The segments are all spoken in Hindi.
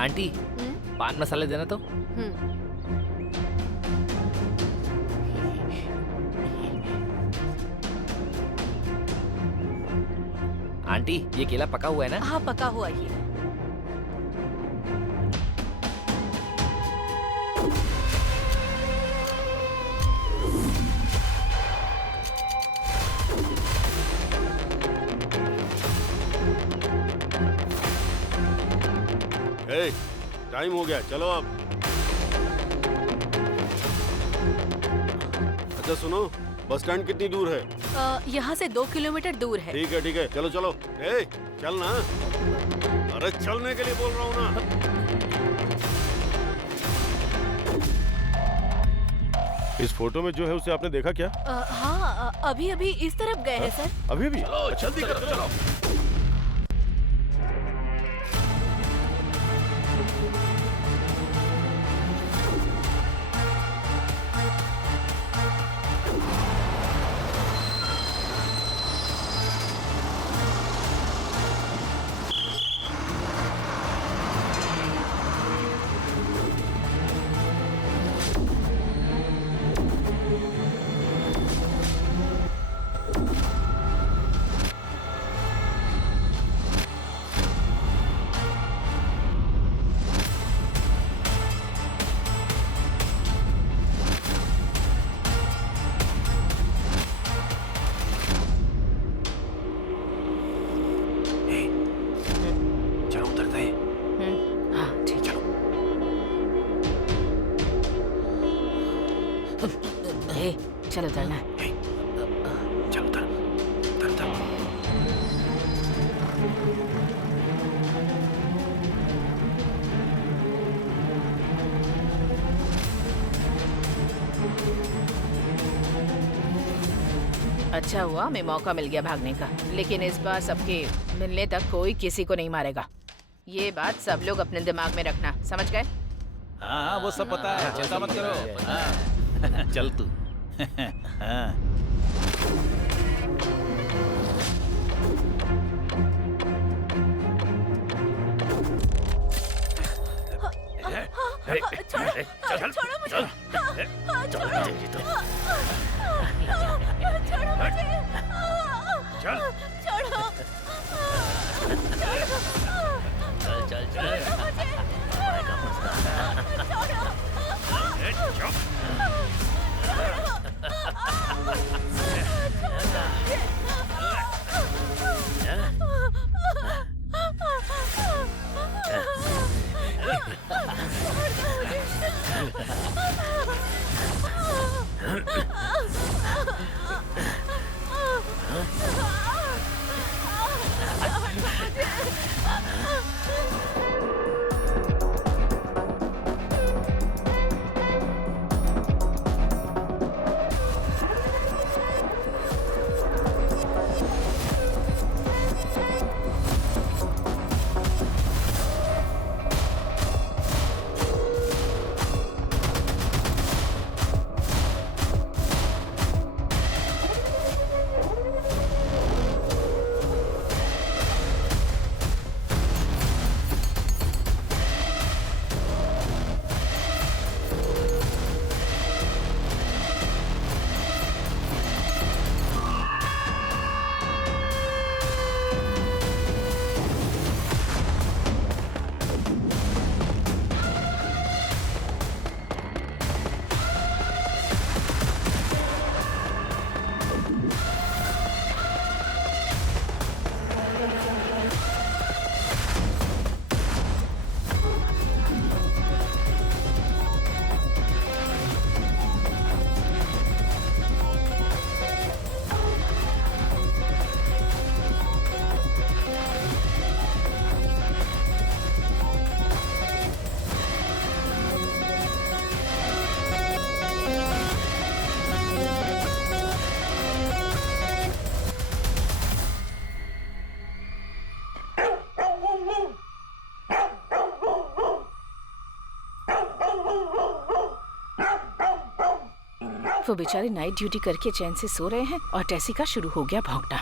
आंटी पान मसाले देना तो। आंटी ये केला पका हुआ है ना? हाँ पका हुआ ही है। टाइम हो गया, चलो अब। अच्छा सुनो, बस स्टैंड कितनी दूर है? यहाँ से 2 किलोमीटर दूर है। ठीक है, चलो चलो। चल ना, अरे चलने के लिए बोल रहा हूँ ना। इस फोटो में जो है उसे आपने देखा क्या? हाँ अभी अभी इस तरफ गए हैं सर। अभी भी? जल्दी करो चलो। चलो चलना। चलो उतर। अच्छा हुआ हमें मौका मिल गया भागने का, लेकिन इस बार सबके मिलने तक कोई किसी को नहीं मारेगा। ये बात सब लोग अपने दिमाग में रखना, समझ गए? हाँ वो सब पता है, चिंता मत करो। चल तू। छोड़ो मुझे। वो बेचारे नाइट ड्यूटी करके चैन से सो रहे हैं और टेसी का शुरू हो गया भौंकना।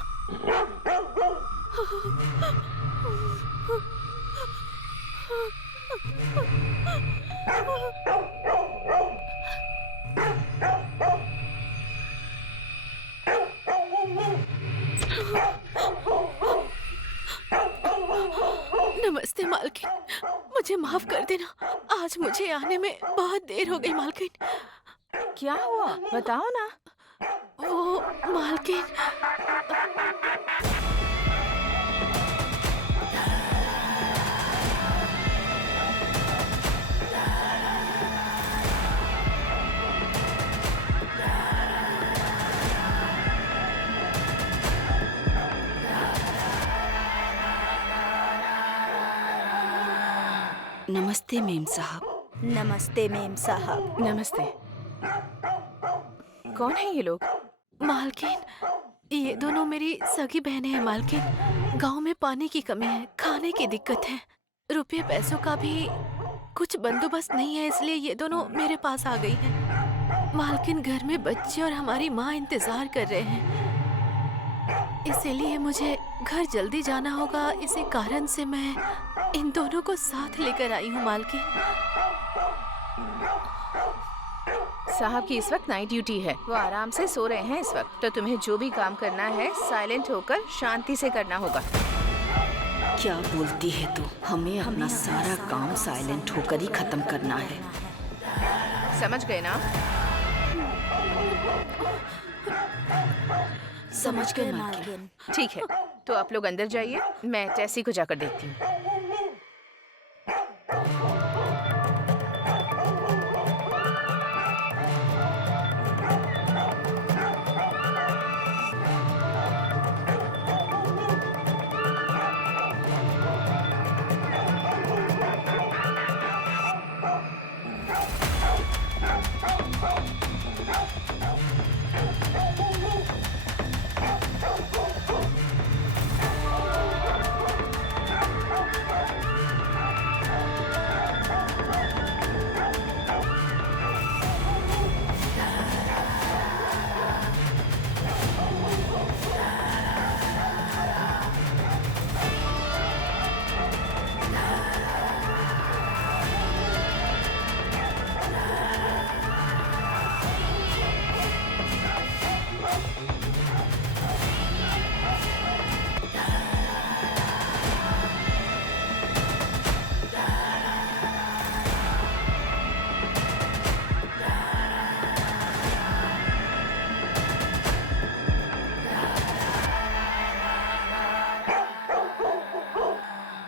आज मुझे आने में बहुत देर हो गई मालकिन। क्या हुआ बताओ ना। वो मालकिन, नमस्ते मेम साहब। नमस्ते मेम साहब। नमस्ते। कौन है ये लोग? मालकिन, ये दोनों मेरी सगी बहनें हैं मालकिन। गांव में पानी की कमी है, खाने की दिक्कत है, रुपये पैसों का भी कुछ बंदोबस्त नहीं है, इसलिए ये दोनों मेरे पास आ गई हैं। मालकिन, घर में बच्चे और हमारी माँ इंतजार कर रहे हैं, इसीलिए मुझे घर जल्दी जाना होगा। इसी कारण से मैं इन दोनों को साथ लेकर आई हूँ मालकिन। साहब की इस वक्त नाइट ड्यूटी है, वो आराम से सो रहे हैं इस वक्त। तो तुम्हें जो भी काम करना है साइलेंट होकर शांति से करना होगा। क्या बोलती है तू? हमें अपना सारा काम साइलेंट होकर ही खत्म करना है। समझ गए ना? समझ गए मालकिन। मालकिन। ठीक है, तो आप लोग अंदर जाइए, मैं टेसी को जाकर देखती हूँ।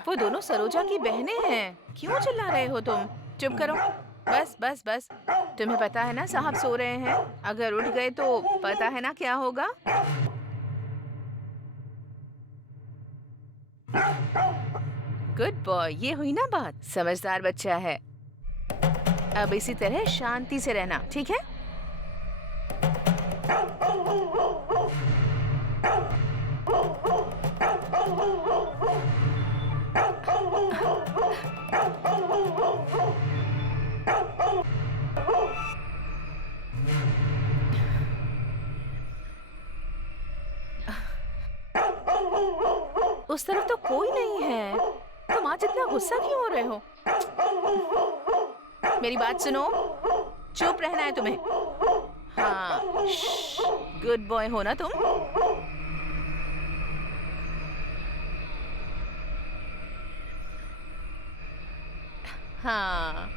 वो दोनों सरोजा की बहनें हैं। क्यों चिल्ला रहे हो तुम? चुप करो। बस बस बस। तुम्हें पता है ना साहब सो रहे हैं, अगर उठ गए तो पता है ना क्या होगा। गुड बॉय, ये हुई ना बात। समझदार बच्चा है। अब इसी तरह शांति से रहना, ठीक है? उस तरफ तो कोई नहीं है। तुम आज इतना गुस्सा क्यों हो रहे हो? मेरी बात सुनो, चुप रहना है तुम्हें। हाँ, गुड बॉय हो ना तुम। हाँ।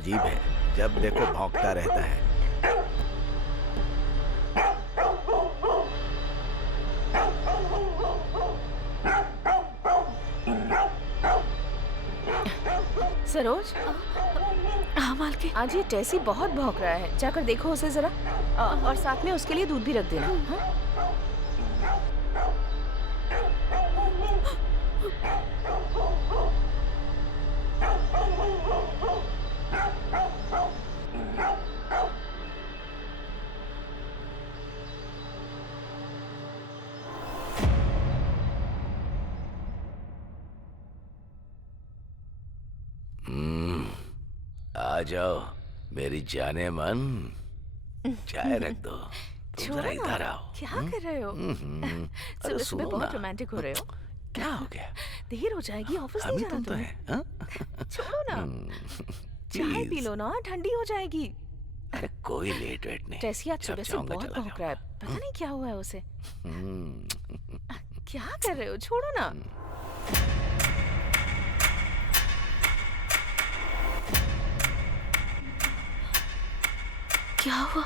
अजीब है, जब देखो भौंकता रहता है। सरोज, हाँ मालकिन। आज ये टेसी बहुत भौंक रहा है, जाकर देखो उसे जरा। और साथ में उसके लिए दूध भी रख देना। हाँ? आ जाओ मेरी जाने मन, चाय रख दो। तुम छोड़ो जरा ना। इधर आओ। क्या कर रहे हो? अरे सुबह सुबह सुनो बहुत ना। रोमांटिक हो रहे हो। क्या हो गया? देर हो जाएगी, ऑफिस नहीं अभी जाना तुम तो तुम्हें। है, हाँ? छोड़ो ना, चाय पी लो ना, ठंडी हो जाएगी। अरे कोई लेट वेट नहीं। टेसी आज जब सुबह से चाहूंगा बहुत चला भौंक रहा है, जाऊंगा। पता नहीं क्या हुआ है उसे। हम्म, क्या कर रहे हो? छोड़ो ना। क्या हुआ?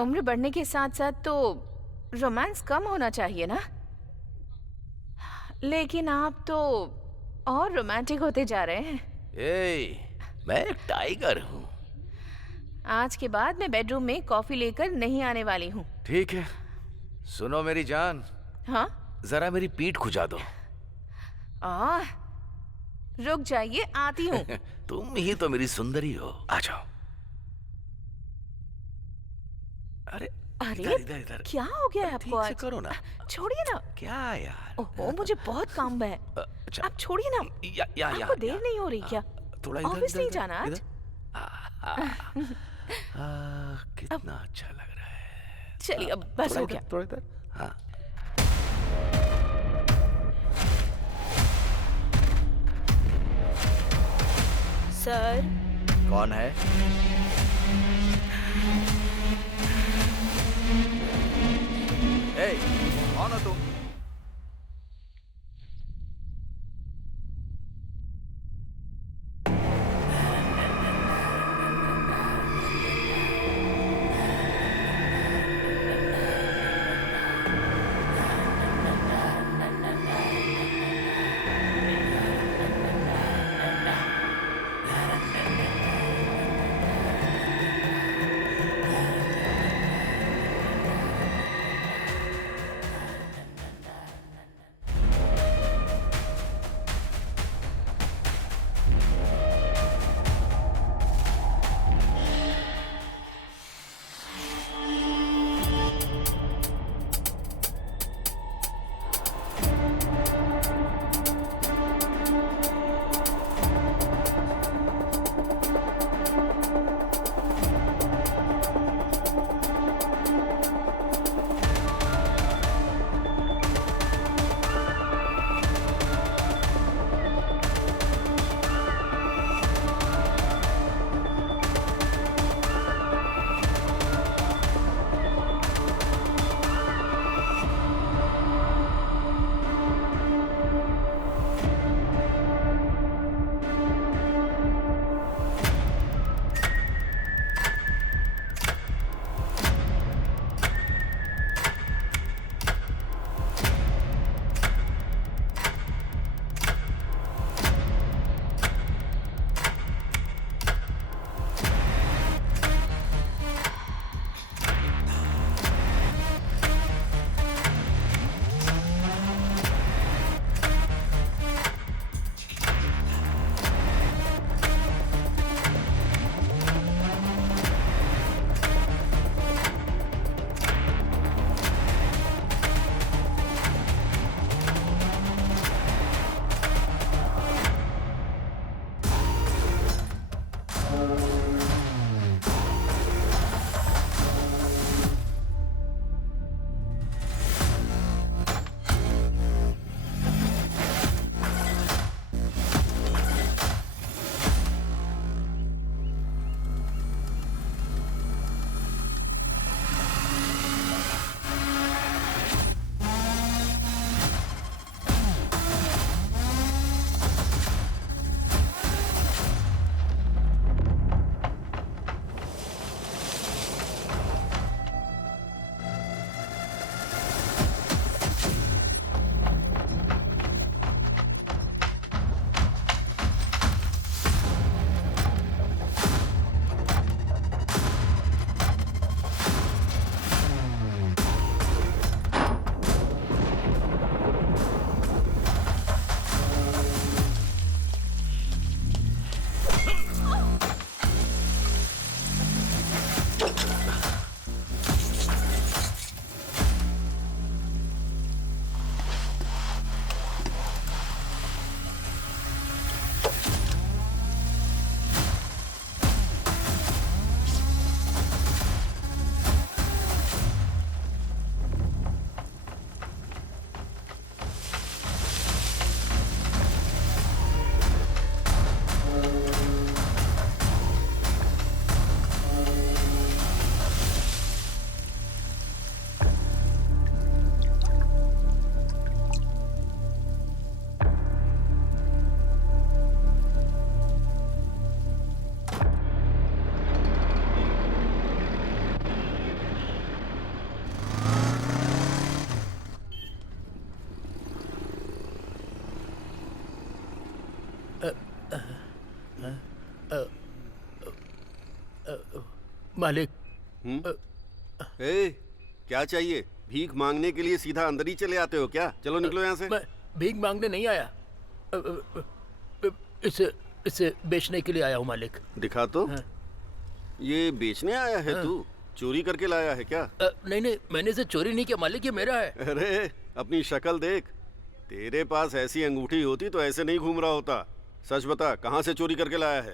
उम्र बढ़ने के साथ साथ तो रोमांस कम होना चाहिए ना, लेकिन आप तो और रोमांटिक होते जा रहे हैं। मैं एक टाइगर हूँ। आज के बाद मैं बेडरूम में कॉफी लेकर नहीं आने वाली हूँ। ठीक है, सुनो मेरी जान, हाँ? जरा मेरी पीठ खुजा दो। रुक जाइए, आती हूँ। तुम ही तो मेरी सुंदरी हो, आ जाओ। अरे अरे इधर इधर इधर। क्या हो गया है ठीक आपको से आज? करो ना। छोड़िए ना। क्या यार? ओहो, मुझे बहुत काम है। अच्छा, आप छोड़िए ना। या आपको देर नहीं हो रही क्या? थोड़ा इधर ऑफिस इधर, नहीं इधर, जाना आज? इधर। कितना अच्छा लग रहा है। चलिए अब बस थोड़ा हो इधर, गया। थोड़ा इधर। हाँ। सर, कौन है? ए, कौन हो तुम? मालिक। ए, क्या चाहिए? भीख मांगने के लिए सीधा अंदर ही चले आते हो क्या? चलो निकलो यहाँ से। मैं भीख मांगने नहीं आया, इसे बेचने के लिए आया हूँ मालिक। दिखा तो। ये बेचने आया है तू? चोरी करके लाया है क्या? नहीं, मैंने इसे चोरी नहीं किया मालिक, ये मेरा है। अरे अपनी शक्ल देख, तेरे पास ऐसी अंगूठी होती तो ऐसे नहीं घूम रहा होता। सच बता, कहाँ से चोरी करके लाया है?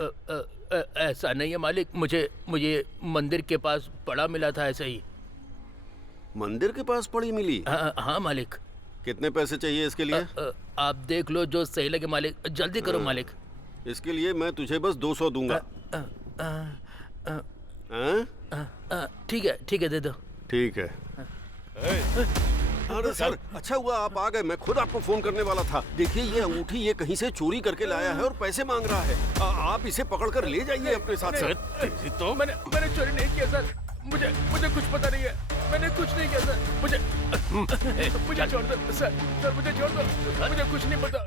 ऐसा नहीं है मालिक, मुझे मंदिर के पास पड़ा मिला था, ऐसे ही। मंदिर के पास पड़ी मिली? हाँ मालिक। कितने पैसे चाहिए इसके लिए? आप देख लो जो सही लगे मालिक, जल्दी करो मालिक। इसके लिए मैं तुझे बस 200 दूंगा। ठीक है, दे दो। ठीक है। अरे सर, अच्छा हुआ आप आ गए, मैं खुद आपको फोन करने वाला था। देखिए ये अंगूठी ये कहीं से चोरी करके लाया है और पैसे मांग रहा है। आप इसे पकड़कर ले जाइए अपने साथ। सर तो मैंने चोरी नहीं किया सर, मुझे कुछ पता नहीं है, मैंने कुछ नहीं किया सर। मुझे छोड़ दो सर, मुझे छोड़ दो, मुझे कुछ नहीं पता।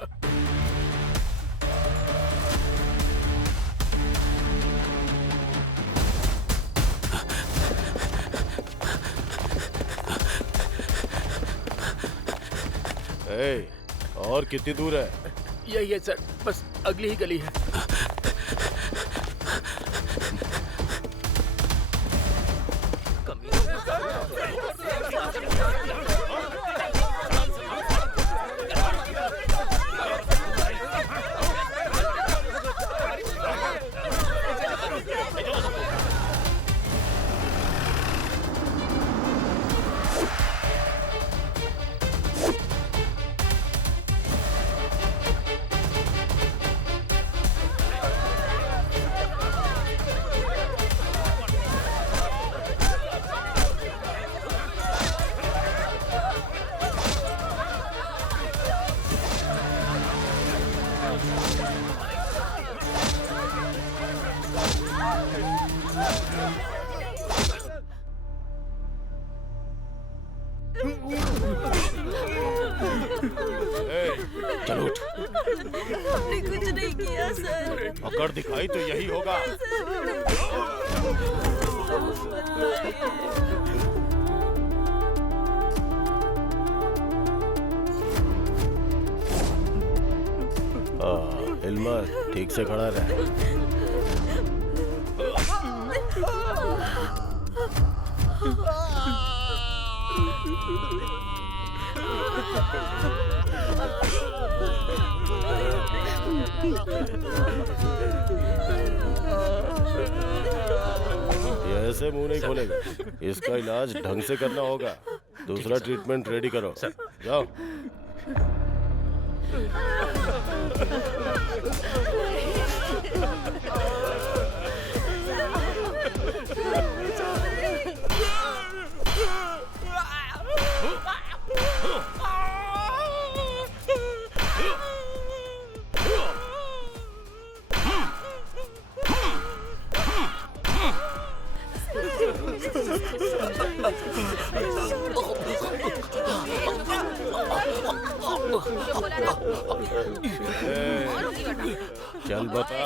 और कितनी दूर है? यही है सर, बस अगली ही गली है। चलो उठ। हमने कुछ नहीं किया सर। अगर दिखाई तो यही होगा। इल्मा ठीक से खड़ा रहे। ये ऐसे मुंह नहीं खोलेगा, इसका इलाज ढंग से करना होगा। दूसरा ट्रीटमेंट रेडी करो। जाओ। चल बता।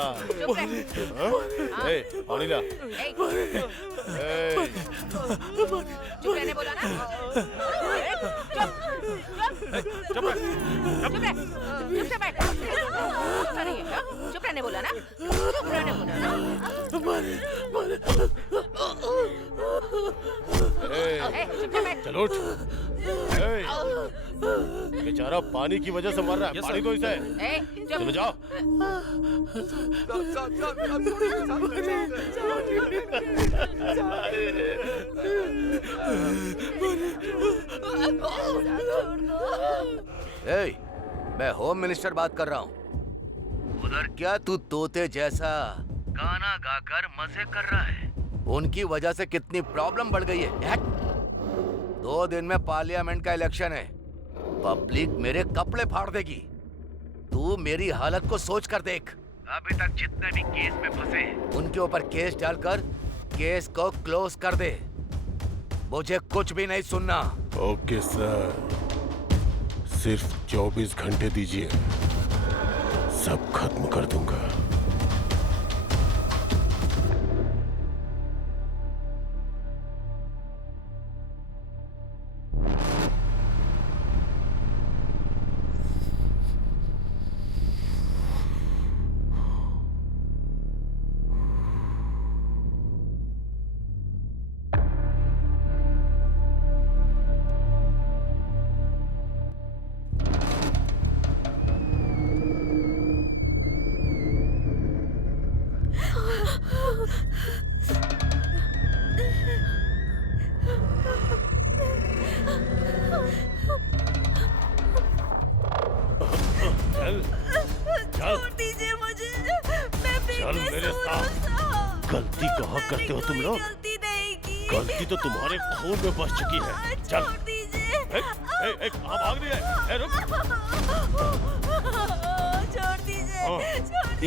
पानी ला। चुप रहने बोला ना। चुप रहने बोला ना। चलो उठ। बेचारा पानी की वजह से मर रहा है। पानी तो इसे। चलो जाओ। मैं होम मिनिस्टर बात कर रहा हूँ। उधर क्या तू तोते जैसा गाना गाकर मजे कर रहा है? उनकी वजह से कितनी प्रॉब्लम बढ़ गई है। 2 दिन में पार्लियामेंट का इलेक्शन है। पब्लिक मेरे कपड़े फाड़ देगी। तू मेरी हालत को सोच कर देख। अभी तक जितने भी केस में फंसे उनके ऊपर केस डालकर केस को क्लोज कर दे। मुझे कुछ भी नहीं सुनना। ओके सर, सिर्फ 24 घंटे दीजिए। सब खत्म कर दूंगा। छोड़ दीजिए मुझे, मैं चल मेरे साथ। गलती कहाँ करते हो तुम लोग? गलती नहीं की। गलती तो तुम्हारे खून में बस चुकी है। चल छोड़ दीजिए। कहाँ भाग रही है? रुक। छोड़ दीजिए।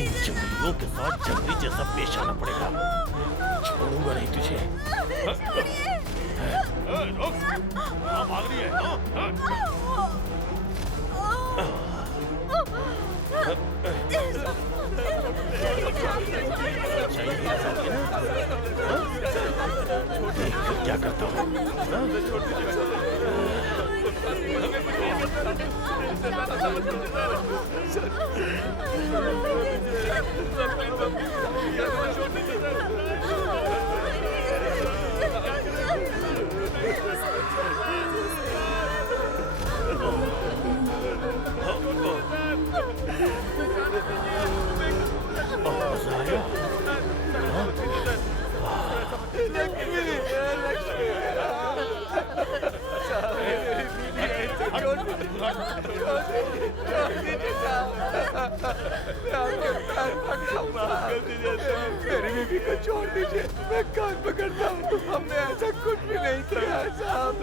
इन जंगलियों के साथ जंगली जैसा पेश आना पड़ेगा। छोड़ूंगा नहीं तुझे। रुक। कहाँ भाग रही है? क्या करता हूँ? मेरी बीवी को छोड़ दीजिए, मैं कान पकड़ता हूँ। हमने ऐसा कुछ भी नहीं किया साहब।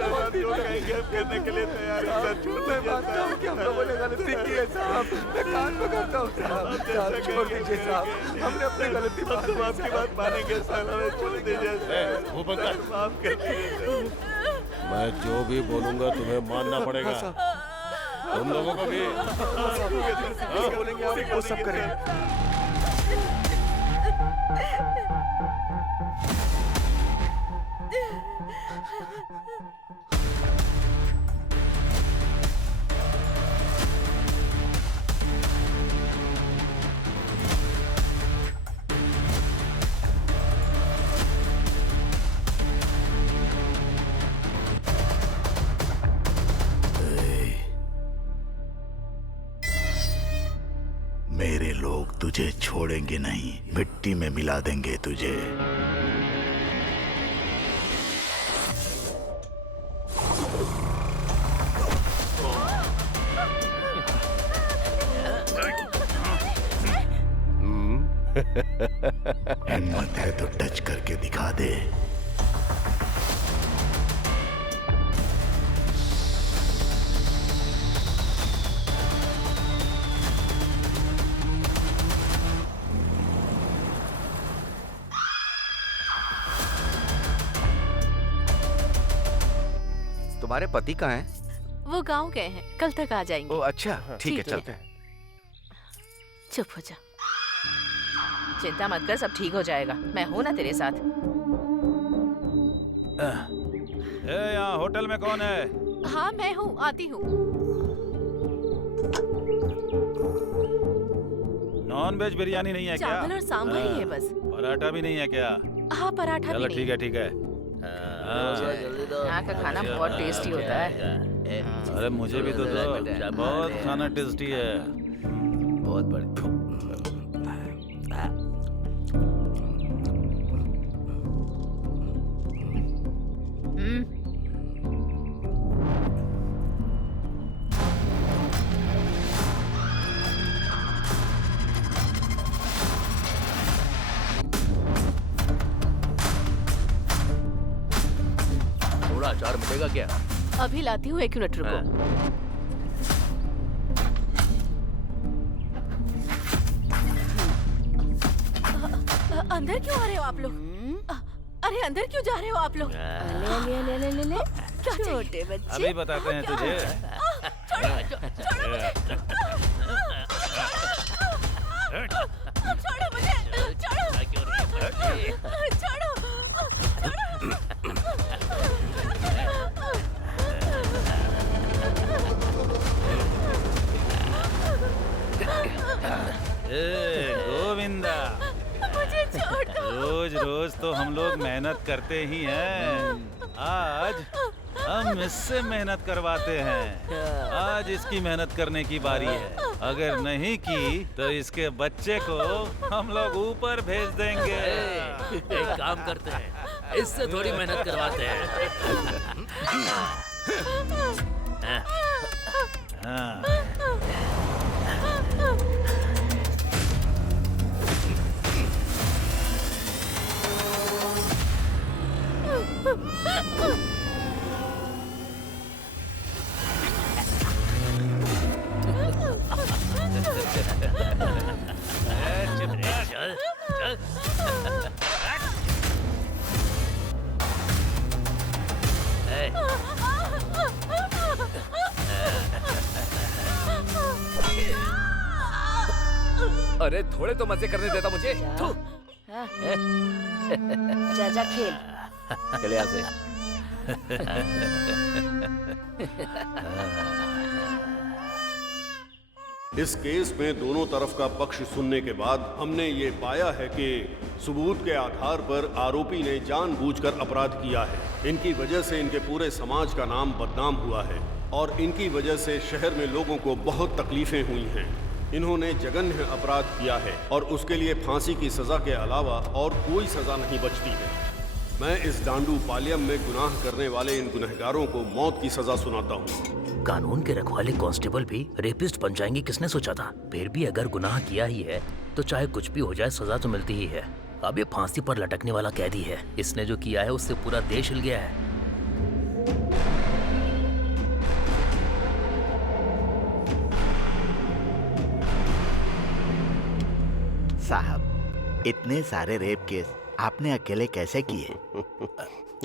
करने के लिए तैयार है सर। मैं मानता हूँ कि हम लोगों ने गलती की है साहब। मैं कान पकड़ता हूँ साहब। छोड़ दीजिए साहब, हमने अपनी गलती आपकी बात मानेंगे सर। हमें छोड़ दीजिए सर। वो बंद कर। माफ कर दीजिए। मैं जो भी बोलूंगा तुम्हें मानना पड़ेगा। तुम लोगों को भी। बोलेंगे आप वो सब करेंगे। मेरे लोग तुझे छोड़ेंगे नहीं, मिट्टी में मिला देंगे तुझे। हिम्मत है तो टच करके दिखा दे। तुम्हारे पति कहाँ हैं? वो गांव गए हैं, कल तक आ जाएंगे। ओ अच्छा, ठीक है, चलते हैं। चुप हो जा। चिंता मत कर, सब ठीक हो जाएगा। मैं हूँ ना तेरे साथ। यहाँ होटल में कौन है? हाँ मैं हूँ, आती हूँ। नॉन वेज बिरयानी नहीं है क्या? चावल और सांभर ही है बस। पराठा भी नहीं है क्या? हाँ पराठा भी नहीं। ठीक है ठीक है। यहाँ का खाना बहुत टेस्टी होता है। अरे मुझे भी तो दो, बहुत खाना टेस्टी है। बहुत बढ़िया। थोड़ा अचार मिलेगा क्या? अभी लाती हूँ, 1 मिनट रुको। अंदर क्यों आ रहे हो आप लोग? अरे अंदर क्यों जा रहे हो आप लोग? ले क्या छोटे बच्चे। अभी बताते हैं तुझे। छोड़ो मुझे। छोड़ो मुझे, छोड़ो, गोविंदा, मुझे छोड़ दो। रोज रोज तो हम लोग मेहनत करते ही हैं। आज हम इससे मेहनत करवाते हैं। आज इसकी मेहनत करने की बारी है। अगर नहीं की तो इसके बच्चे को हम लोग ऊपर भेज देंगे। एक काम करते हैं, इससे थोड़ी मेहनत करवाते हैं। हाँ। चल चल। अरे थोड़े तो मजे करने देता मुझे। थू। जा खेल। चले यहाँ से। इस केस में दोनों तरफ का पक्ष सुनने के बाद हमने ये पाया है कि सबूत के आधार पर आरोपी ने जानबूझकर अपराध किया है। इनकी वजह से इनके पूरे समाज का नाम बदनाम हुआ है और इनकी वजह से शहर में लोगों को बहुत तकलीफें हुई हैं। इन्होंने जघन्य अपराध किया है और उसके लिए फांसी की सजा के अलावा और कोई सजा नहीं बचती है। मैं इस डांडू पालियम में गुनाह करने वाले इन गुनहगारों को मौत की सजा सुनाता हूँ। कानून के रखवाले कांस्टेबल भी रेपिस्ट बन जाएंगे, किसने सोचा था? फिर भी अगर गुनाह किया ही है तो चाहे कुछ भी हो जाए सजा तो मिलती ही है। अब ये फांसी पर लटकने वाला कैदी है। इसने जो किया है उससे पूरा देश हिल गया है। साहब, इतने सारे रेप केस आपने अकेले कैसे किए?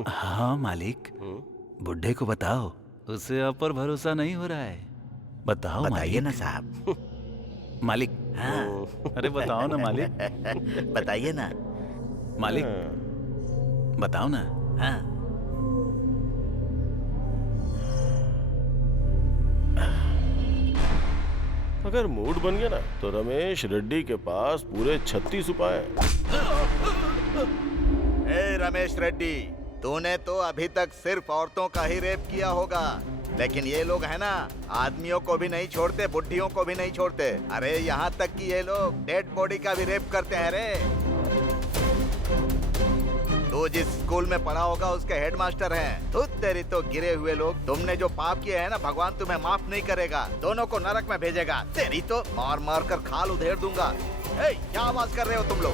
हाँ मालिक, बुड्ढे को बताओ, उसे आप पर भरोसा नहीं हो रहा है। बताओ बताइए मालिक। ना साहब। मालिक। हाँ। अरे बताओ ना मालिक। बताइए ना मालिक, बताओ ना। हाँ। अगर मूड बन गया ना तो रमेश रेड्डी के पास पूरे 36 उपाय हैं। ए रमेश रेड्डी, तूने तो अभी तक सिर्फ औरतों का ही रेप किया होगा, लेकिन ये लोग है ना, आदमियों को भी नहीं छोड़ते, बुढ़ियों को भी नहीं छोड़ते। अरे यहाँ तक कि ये लोग डेड बॉडी का भी रेप करते हैं रे। तू जिस स्कूल में पढ़ा होगा उसके हेडमास्टर हैं। तू तेरी तो गिरे हुए लोग, तुमने जो पाप किए हैं ना, भगवान तुम्हें माफ नहीं करेगा, दोनों को नरक में भेजेगा। तेरी तो मार मार कर खाल उधेड़ दूंगा। ए, क्या आवाज कर रहे हो तुम लोग?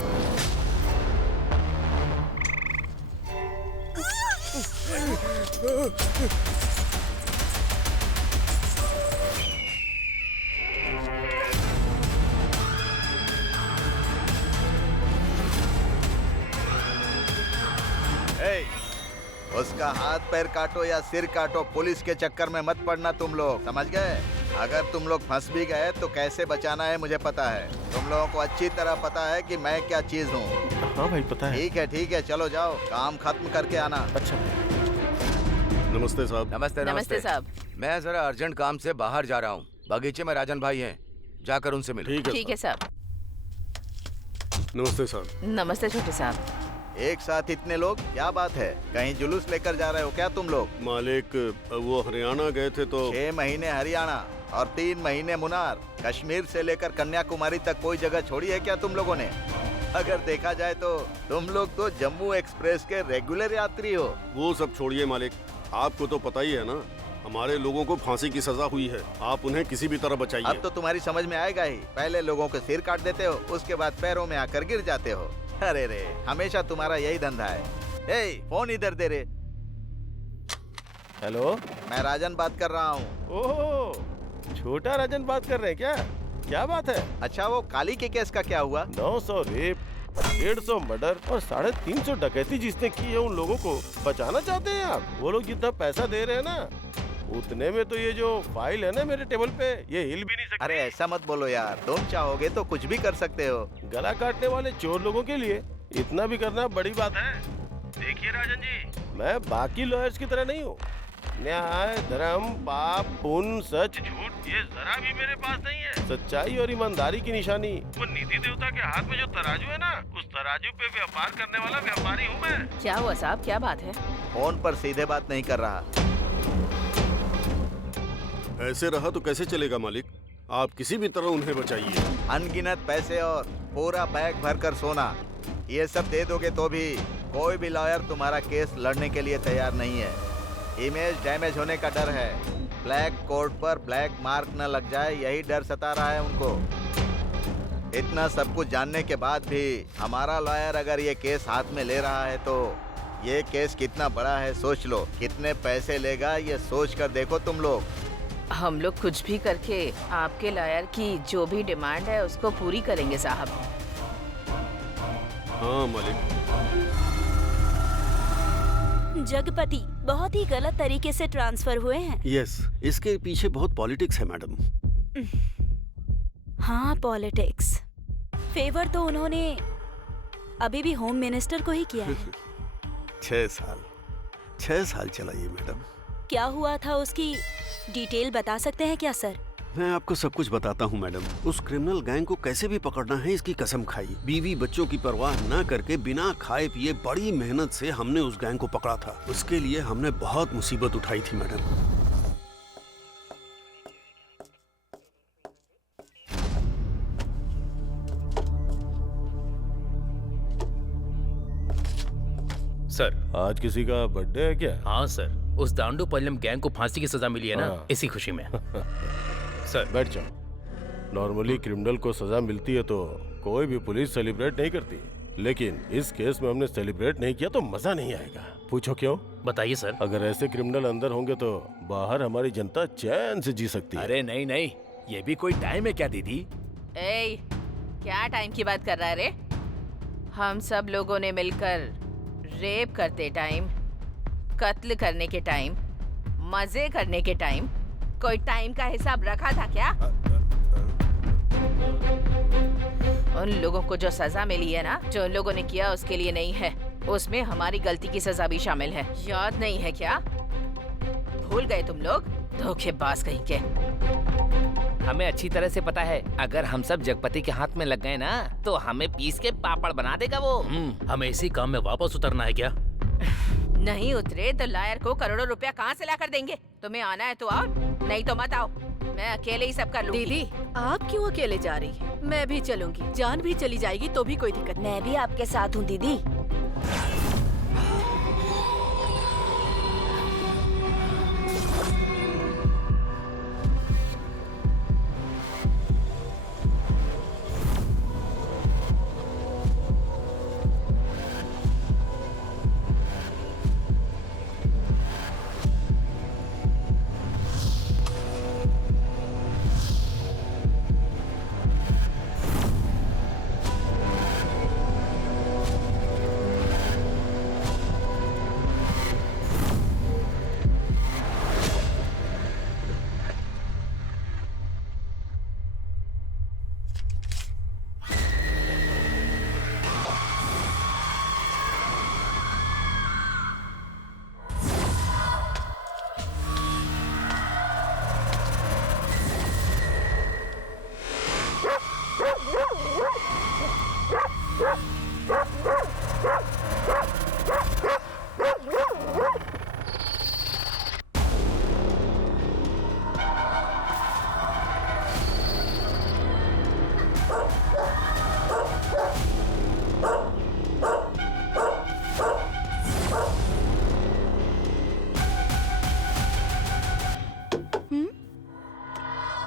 उसका हाथ पैर काटो या सिर काटो, पुलिस के चक्कर में मत पड़ना तुम लोग, समझ गए? अगर तुम लोग फंस भी गए तो कैसे बचाना है मुझे पता है। तुम लोगों को अच्छी तरह पता है कि मैं क्या चीज हूँ। हाँ भाई पता है। ठीक है, चलो जाओ, काम खत्म करके आना। अच्छा। नमस्ते साहब। नमस्ते नमस्ते साहब। मैं जरा अर्जेंट काम से बाहर जा रहा हूँ। बगीचे में राजन भाई हैं, जाकर उनसे मिलो। ठीक है साहब। नमस्ते साहब। नमस्ते छोटे साहब। एक साथ इतने लोग, क्या बात है? कहीं जुलूस लेकर जा रहे हो क्या तुम लोग? मालिक, वो हरियाणा गए थे तो 6 महीने हरियाणा और 3 महीने मुनार, कश्मीर से लेकर कन्याकुमारी तक कोई जगह छोड़ी है क्या तुम लोगों ने? अगर देखा जाए तो तुम लोग तो जम्मू एक्सप्रेस के रेगुलर यात्री हो। वो सब छोड़िए मालिक, आपको तो पता ही है ना, हमारे लोगों को फांसी की सजा हुई है। आप उन्हें किसी भी तरह बचाइए। अब तो तुम्हारी समझ में आएगा ही। पहले लोगों के सिर काट देते हो, उसके बाद पैरों में आकर गिर जाते हो। अरे रे, हमेशा तुम्हारा यही धंधा है। ए, फोन इधर दे रे। हेलो, मैं राजन बात कर रहा हूँ। ओह, छोटा राजन बात कर रहे हैं क्या? क्या बात है? अच्छा, वो काली के केस का क्या हुआ? 900 रेप, 150 मर्डर और 350 डकैती जिसने की है, उन लोगों को बचाना चाहते हैं आप? वो लोग जितना पैसा दे रहे हैं ना, उतने में तो ये जो फाइल है ना मेरे टेबल पे, ये हिल भी नहीं सकती। अरे ऐसा मत बोलो यार, तुम चाहोगे तो कुछ भी कर सकते हो। गला काटने वाले चोर लोगों के लिए इतना भी करना बड़ी बात है। देखिए राजन जी, मैं बाकी लॉयर्स की तरह नहीं हूँ। न्याय, धर्म, पाप, पुण्य, सच, झूठ, ये जरा भी मेरे पास नहीं है। सच्चाई और ईमानदारी की निशानी वो निधि देवता के हाथ में जो तराजू है ना, उस तराजू पे व्यापार करने वाला व्यापारी हूँ मैं। क्या हुआ साहब, क्या बात है? फोन पर सीधे बात नहीं कर रहा। ऐसे रहा तो कैसे चलेगा मालिक? आप किसी भी तरह उन्हें बचाइए। अनगिनत पैसे और पूरा बैग भरकर सोना, ये सब दे दोगे तो भी कोई भी लॉयर तुम्हारा केस लड़ने के लिए तैयार नहीं है। इमेज डैमेज होने का डर है। ब्लैक कोर्ट पर ब्लैक मार्क न लग जाए, यही डर सता रहा है उनको। इतना सब कुछ जानने के बाद भी हमारा लॉयर अगर ये केस हाथ में ले रहा है तो ये केस कितना बड़ा है सोच लो। कितने पैसे लेगा ये सोच कर देखो तुम लोग। हम लोग कुछ भी करके आपके लॉयर की जो भी डिमांड है उसको पूरी करेंगे साहब। हाँ मालिक। जगपति बहुत ही गलत तरीके से ट्रांसफर हुए हैं। यस, इसके पीछे बहुत पॉलिटिक्स है मैडम। हाँ पॉलिटिक्स। फेवर तो उन्होंने अभी भी होम मिनिस्टर को ही किया है। 6 साल चला ये मैडम। क्या हुआ था उसकी डिटेल बता सकते हैं क्या सर? मैं आपको सब कुछ बताता हूँ मैडम। उस क्रिमिनल गैंग को कैसे भी पकड़ना है इसकी कसम खाई। बीवी बच्चों की परवाह न करके बिना खाए पिए बड़ी मेहनत से हमने उस गैंग को पकड़ा था। उसके लिए हमने बहुत मुसीबत उठाई थी मैडम। सर, आज किसी का बर्थडे है क्या? हाँ सर, उस दांडू पल्लम गैंग को फांसी की सजा मिली है ना, हाँ। इसी खुशी में। सर बैठ जाओ। नॉर्मली क्रिमिनल को सजा मिलती है तो कोई भी पुलिस सेलिब्रेट नहीं करती, लेकिन इस केस में हमने सेलिब्रेट नहीं किया तो मजा नहीं आएगा। पूछो क्यों? बताइए सर। अगर ऐसे क्रिमिनल अंदर होंगे तो बाहर हमारी जनता चैन से जी सकती है। अरे नहीं नहीं, ये भी कोई टाइम है क्या दीदी? ए, क्या टाइम की बात कर रहा है रे? हम सब लोगों ने मिलकर रेप करते टाइम, कत्ल करने के टाइम, मजे करने के टाइम कोई टाइम का हिसाब रखा था क्या? उन लोगों को जो सजा मिली है ना, जो उन लोगों ने किया उसके लिए नहीं है, उसमें हमारी गलती की सजा भी शामिल है। याद नहीं है क्या? भूल गए तुम लोग? धोखेबाज कहीं के। हमें अच्छी तरह से पता है, अगर हम सब जगपति के हाथ में लग गए ना तो हमें पीस के पापड़ बना देगा वो। हमें इसी काम में वापस उतरना है क्या? नहीं उतरे तो लायर को करोड़ों रुपया कहाँ से लाकर देंगे? तुम्हें आना है तो आओ, नहीं तो मत आओ। मैं अकेले ही सब कर लूंगी। दीदी, आप क्यों अकेले जा रही हैं? मैं भी चलूंगी। जान भी चली जाएगी तो भी कोई दिक्कत नहीं। मैं भी आपके साथ हूँ दीदी।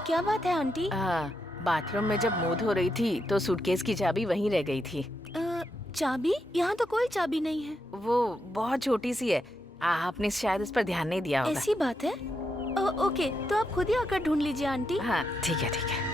क्या बात है आंटी? बाथरूम में जब मुंह धो रही थी तो सूटकेस की चाबी वहीं रह गई थी। चाबी? यहाँ तो कोई चाबी नहीं है। वो बहुत छोटी सी है, आपने शायद उस पर ध्यान नहीं दिया होगा। ऐसी बात है? ओके, तो आप खुद ही आकर ढूंढ लीजिए आंटी। हाँ ठीक है ठीक है।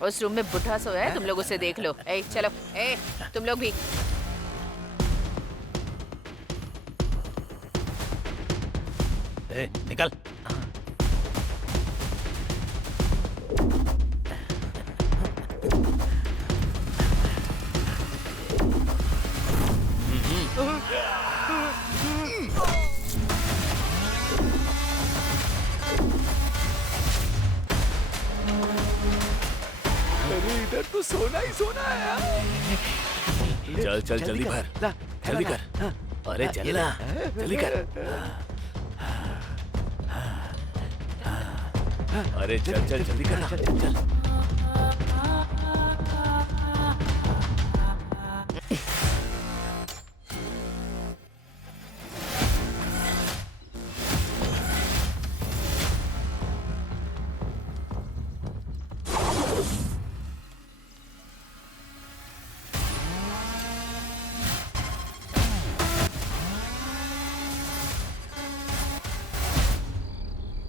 उस रूम में बुढ़ा सोया है, तुम लोग उसे देख लो। ए चलो, ए तुम लोग भी। ए, निकल। अरे इधर तो सोना ही सोना है यार। चल चल जल्दी भर, जल्दी कर। अरे चल ना, जल्दी कर। अरे चल चल जल्दी कर ना, चल।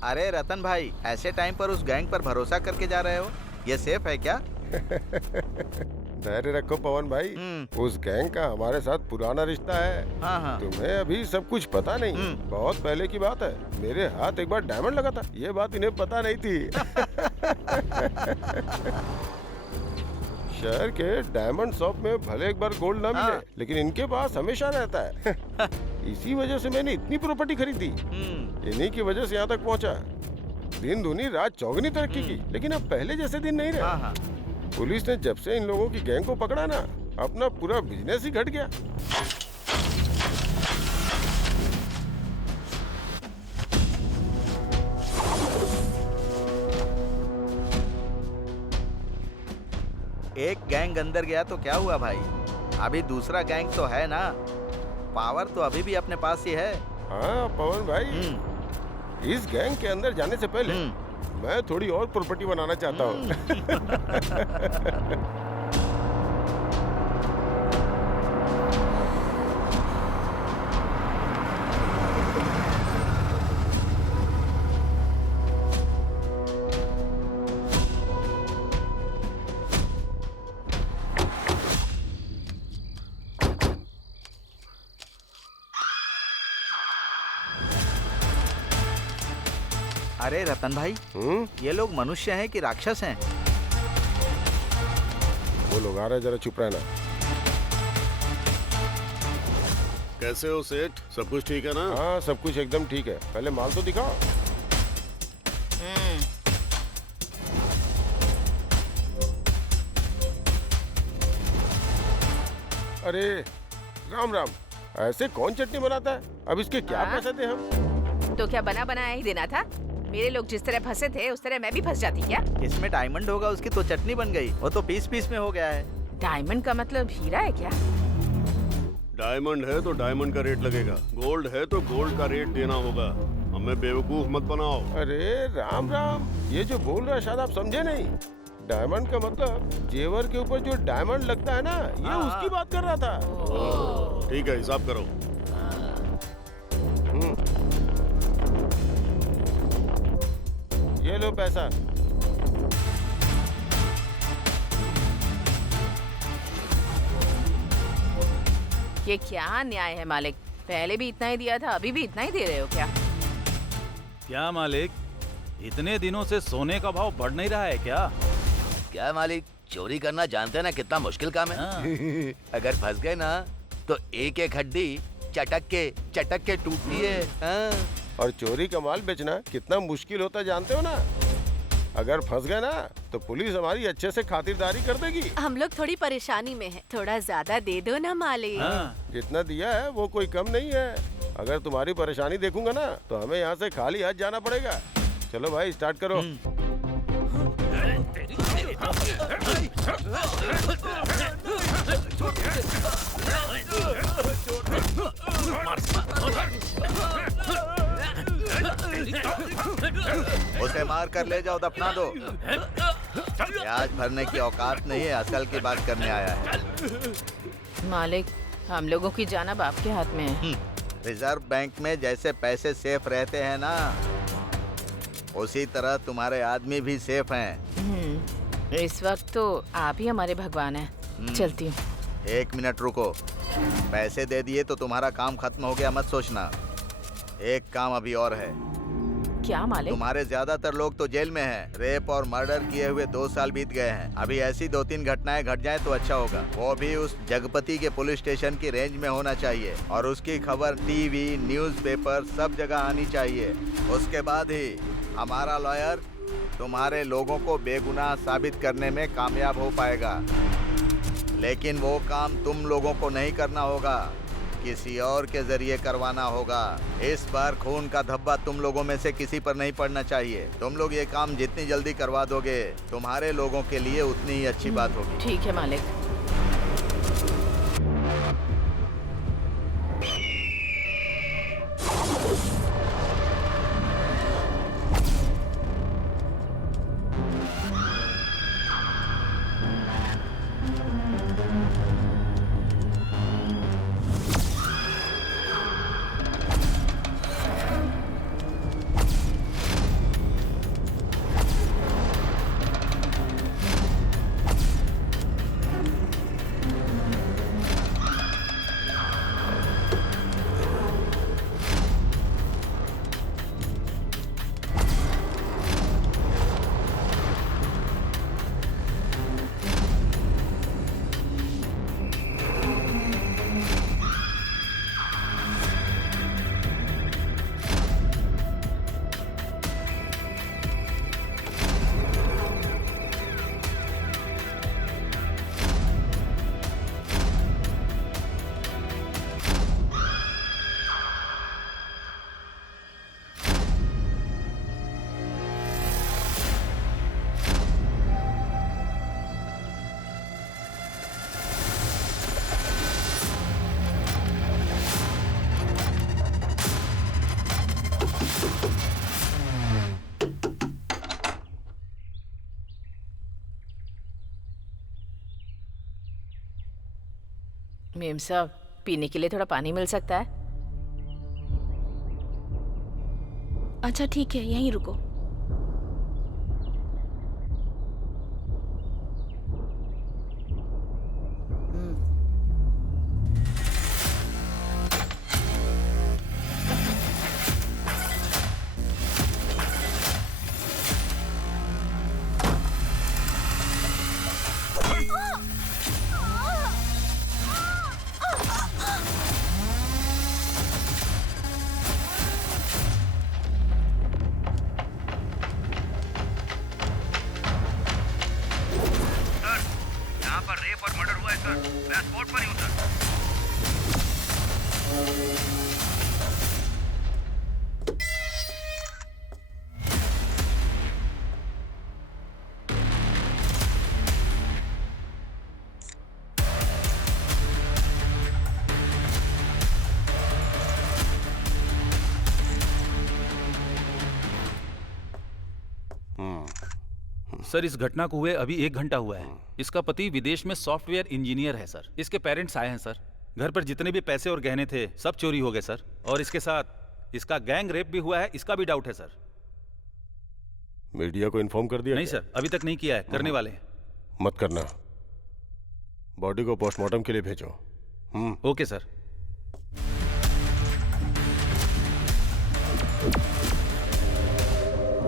अरे रतन भाई, ऐसे टाइम पर उस गैंग पर भरोसा करके जा रहे हो? ये सेफ है क्या? धैर्य रखो पवन भाई, उस गैंग का हमारे साथ पुराना रिश्ता है। हाँ। तुम्हें अभी सब कुछ पता नहीं, बहुत पहले की बात है। मेरे हाथ एक बार डायमंड लगा था, ये बात इन्हें पता नहीं थी। शहर के डायमंड शॉप में भले एक बार गोल्ड ना मिले, लेकिन इनके पास हमेशा रहता है। इसी वजह से मैंने इतनी प्रॉपर्टी खरीदी, इन्हीं की वजह से यहाँ तक पहुँचा। दिन दूनी रात चौगनी तरक्की की, लेकिन अब पहले जैसे दिन नहीं रहे। पुलिस ने जब से इन लोगों की गैंग को पकड़ा ना, अपना पूरा बिजनेस ही घट गया। एक गैंग अंदर गया तो क्या हुआ भाई, अभी दूसरा गैंग तो है ना। पावर तो अभी भी अपने पास ही है। हाँ पवन भाई, इस गैंग के अंदर जाने से पहले मैं थोड़ी और प्रॉपर्टी बनाना चाहता हूँ। अरे रतन भाई, ये लोग मनुष्य हैं कि राक्षस हैं? वो लोग आ रहे, जरा चुप रहना। कैसे हो सेठ, सब कुछ ठीक है ना? हाँ सब कुछ एकदम ठीक है, पहले माल तो दिखाओ। अरे राम राम, ऐसे कौन चटनी बनाता है? अब इसके क्या पैसे दे हम? तो क्या बना बनाया ही देना था? मेरे लोग जिस तरह फंसे थे उस तरह मैं भी फंस जाती क्या? इसमें डायमंड होगा, उसकी तो चटनी बन गई। वो तो पीस पीस में हो गया है। डायमंड का मतलब हीरा है क्या? डायमंड है तो डायमंड का रेट लगेगा, गोल्ड है तो गोल्ड का रेट देना होगा। हमें बेवकूफ मत बनाओ। अरे राम राम, ये जो बोल रहा है शायद आप समझे नहीं। डायमंड का मतलब जेवर के ऊपर जो डायमंड लगता है ना, ये उसकी बात कर रहा था। ठीक है, हिसाब करो। ये लो पैसा। ये क्या न्याय है मालिक? पहले भी इतना ही दिया था, अभी भी इतना ही दे रहे हो क्या? क्या मालिक, इतने दिनों से सोने का भाव बढ़ नहीं रहा है क्या? क्या मालिक, चोरी करना जानते हैं ना कितना मुश्किल काम है। अगर फंस गए ना तो एक एक हड्डी चटक के टूटती है। और चोरी का माल बेचना कितना मुश्किल होता है जानते हो ना। अगर फंस गए ना तो पुलिस हमारी अच्छे से खातिरदारी कर देगी। हम लोग थोड़ी परेशानी में हैं, थोड़ा ज्यादा दे दो ना मालिक। जितना दिया है वो कोई कम नहीं है। अगर तुम्हारी परेशानी देखूंगा ना तो हमें यहाँ से खाली हाथ जाना पड़ेगा। चलो भाई स्टार्ट करो। उसे मार कर ले जाओ, दफना दो। ब्याज भरने की औकात नहीं है, असल की बात करने आया है। मालिक, हम लोगों की जान अब आपके हाथ में है। रिजर्व बैंक में जैसे पैसे सेफ रहते हैं ना, उसी तरह तुम्हारे आदमी भी सेफ हैं। इस वक्त तो आप ही हमारे भगवान हैं। चलती हूँ। 1 मिनट रुको। पैसे दे दिए तो तुम्हारा काम खत्म हो गया मत सोचना। एक काम अभी और है। क्या मालिक? तुम्हारे ज्यादातर लोग तो जेल में हैं। रेप और मर्डर किए हुए 2 साल बीत गए हैं। अभी ऐसी 2-3 घटनाएं घट जाएं तो अच्छा होगा। वो भी उस जगपति के पुलिस स्टेशन की रेंज में होना चाहिए और उसकी खबर टीवी, न्यूज़पेपर सब जगह आनी चाहिए। उसके बाद ही हमारा लॉयर तुम्हारे लोगों को बेगुनाह साबित करने में कामयाब हो पाएगा। लेकिन वो काम तुम लोगों को नहीं करना होगा, किसी और के जरिए करवाना होगा। इस बार खून का धब्बा तुम लोगों में से किसी पर नहीं पड़ना चाहिए। तुम लोग ये काम जितनी जल्दी करवा दोगे तुम्हारे लोगों के लिए उतनी ही अच्छी बात होगी। ठीक है मालिक। मेम साहब, पीने के लिए थोड़ा पानी मिल सकता है? अच्छा ठीक है, यहीं रुको। सर, इस घटना को हुए अभी 1 घंटा हुआ है। इसका पति विदेश में सॉफ्टवेयर इंजीनियर है सर। इसके पेरेंट्स आए हैं सर। घर पर जितने भी पैसे और गहने थे सब चोरी हो गए सर। और इसके साथ इसका गैंग रेप भी हुआ है, इसका भी डाउट है सर। मीडिया को इन्फॉर्म कर दिया? नहीं सर, अभी तक नहीं किया है, करने वाले हैं। मत करना। बॉडी को पोस्टमार्टम के लिए भेजो। Okay sir.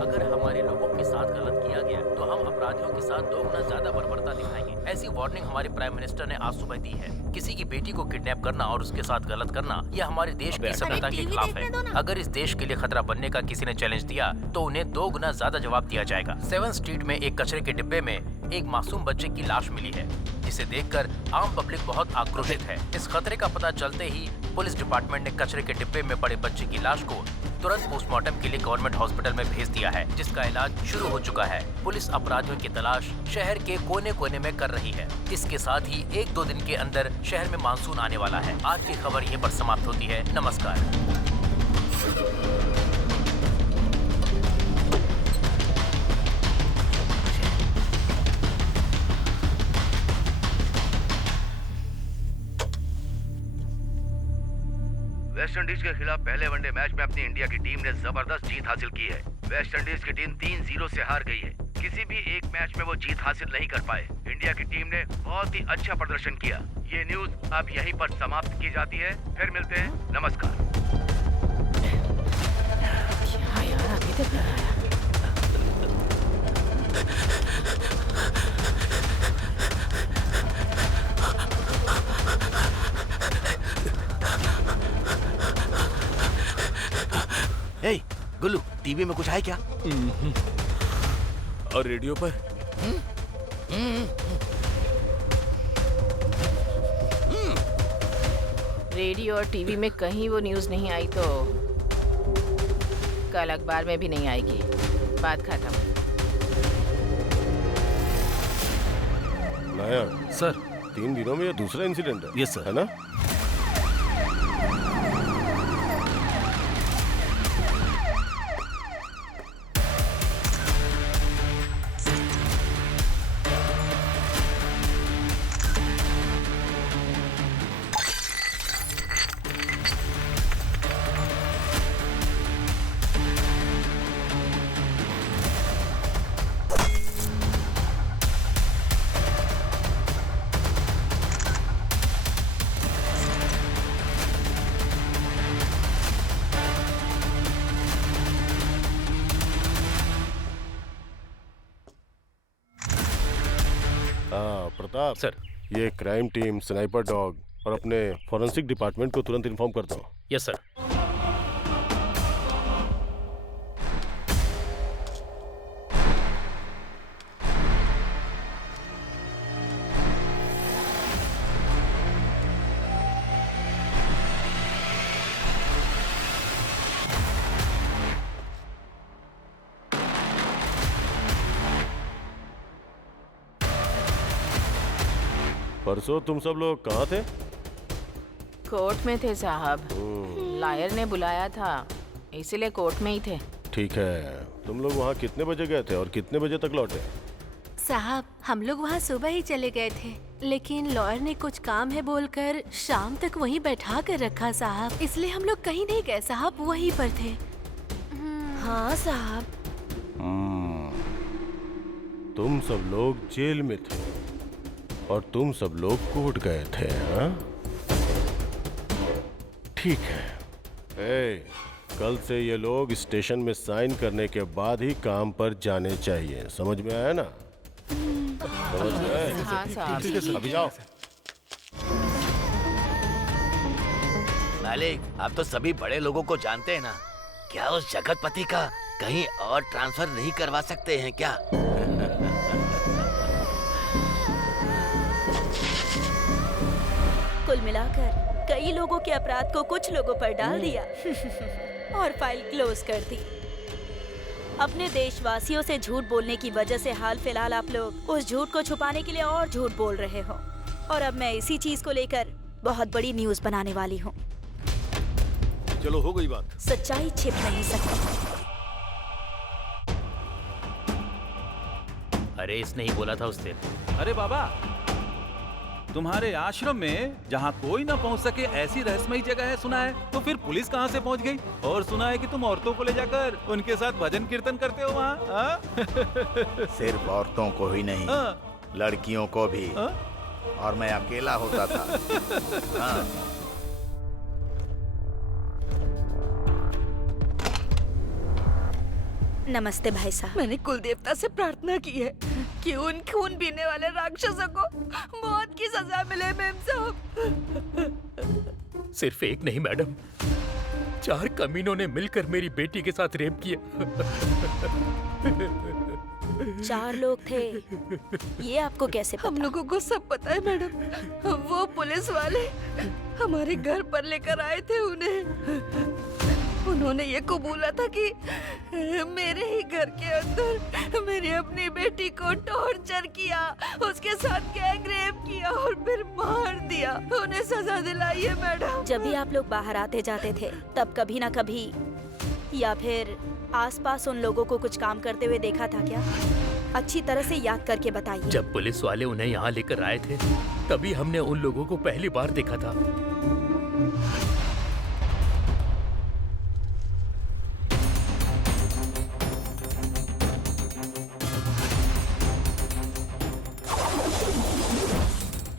अगर हमारे लोगों के साथ गलत किया गया तो हम अपराधियों के साथ 2 गुना ज्यादा बर्बरता दिखाएंगे। ऐसी वार्निंग हमारे प्राइम मिनिस्टर ने आज सुबह दी है। किसी की बेटी को किडनैप करना और उसके साथ गलत करना यह हमारे देश की सभ्यता के खिलाफ है। अगर इस देश के लिए खतरा बनने का किसी ने चैलेंज दिया तो उन्हें 2 गुना ज्यादा जवाब दिया जाएगा। 7 स्ट्रीट में एक कचरे के डिब्बे में एक मासूम बच्चे की लाश मिली है, जिसे देखकर आम पब्लिक बहुत आक्रोशित है। इस खतरे का पता चलते ही पुलिस डिपार्टमेंट ने कचरे के डिब्बे में पड़े बच्चे की लाश को तुरंत पोस्टमार्टम के लिए गवर्नमेंट हॉस्पिटल में भेज दिया है, जिसका इलाज शुरू हो चुका है। पुलिस अपराधियों की तलाश शहर के कोने कोने में कर रही है। इसके साथ ही 1-2 दिन के अंदर शहर में मानसून आने वाला है। आज की खबर यहीं पर समाप्त होती है। नमस्कार। वेस्ट इंडीज के खिलाफ पहले वनडे मैच में अपनी इंडिया की टीम ने जबरदस्त जीत हासिल की है। वेस्ट इंडीज की टीम 3-0 से हार गई है। किसी भी एक मैच में वो जीत हासिल नहीं कर पाए। इंडिया की टीम ने बहुत ही अच्छा प्रदर्शन किया। ये न्यूज अब यहीं पर समाप्त की जाती है। फिर मिलते हैं, नमस्कार। क्या यार, अभी तक नहीं आया। हे गुल्लू, टीवी में कुछ है क्या? और रेडियो पर? रेडियो और टीवी में कहीं वो न्यूज़ नहीं आई तो कल अखबार में भी नहीं आएगी। बात खत्म। नायक सर, 3 दिनों में ये दूसरा इंसिडेंट है। Yes sir. है ना? प्रताप सर, ये क्राइम टीम, स्नाइपर डॉग और अपने फॉरेंसिक डिपार्टमेंट को तुरंत इन्फॉर्म करता हूँ। Yes sir. परसों तुम सब लोग कहाँ थे? कोर्ट में थे साहब। लायर ने बुलाया था, इसीलिए कोर्ट में ही थे। ठीक है, तुम लोग वहाँ कितने बजे गए थे और कितने बजे तक लौटे? साहब, हम लोग वहाँ सुबह ही चले गए थे, लेकिन लॉयर ने कुछ काम है बोलकर शाम तक वहीं बैठा कर रखा साहब, इसलिए हम लोग कहीं नहीं गए साहब, वहीं पर थे। हाँ साहब। तुम सब लोग जेल में थे और तुम सब लोग कोर्ट गए थे, हाँ? ठीक है। कल से ये लोग स्टेशन में साइन करने के बाद ही काम पर जाने चाहिए, समझ में आया ना? समझ में आया? हाँ साहब। अभी जाओ। मालिक, आप तो सभी बड़े लोगों को जानते हैं ना, क्या उस जगतपति का कहीं और ट्रांसफर नहीं करवा सकते हैं क्या? कुल मिलाकर कई लोगों के अपराध को कुछ लोगों पर डाल दिया और फाइल क्लोज कर दी। अपने देशवासियों से झूठ बोलने की वजह से हाल फिलहाल आप लोग उस झूठ को छुपाने के लिए और झूठ बोल रहे हो, और अब मैं इसी चीज को लेकर बहुत बड़ी न्यूज बनाने वाली हूँ। चलो, हो गई बात। सच्चाई छिप नहीं सकती। अरे इसने ही बोला था उस दिन। अरे बाबा, तुम्हारे आश्रम में जहाँ कोई ना पहुँच सके ऐसी रहस्यमयी जगह है सुना है, तो फिर पुलिस कहाँ से पहुँच गई? और सुना है कि तुम औरतों को ले जाकर उनके साथ भजन कीर्तन करते हो वहाँ। सिर्फ औरतों को ही नहीं, लड़कियों को भी। और मैं अकेला होता था। हाँ। नमस्ते भाई साहब। मैंने कुल देवता से प्रार्थना की है कि उन खून पीने वाले राक्षसों को मौत की सजा मिले मेम साहब। सिर्फ एक नहीं मैडम, 4 कमीनों ने मिलकर मेरी बेटी के साथ रेप किया। 4 लोग थे, ये आपको कैसे पता? हम लोगों को सब पता है मैडम। वो पुलिस वाले हमारे घर पर लेकर आए थे उन्हें। उन्होंने ये कबूला था कि मेरे ही घर के अंदर मेरी अपनी बेटी को टॉर्चर किया, उसके साथ गैंग रेप किया और फिर मार दिया। उन्हें सजा दिलाई है मैडम। जब भी आप लोग बाहर आते जाते थे तब कभी ना कभी या फिर आसपास उन लोगों को कुछ काम करते हुए देखा था क्या? अच्छी तरह से याद करके बताइए। जब पुलिस वाले उन्हें यहाँ लेकर आए थे तभी हमने उन लोगों को पहली बार देखा था।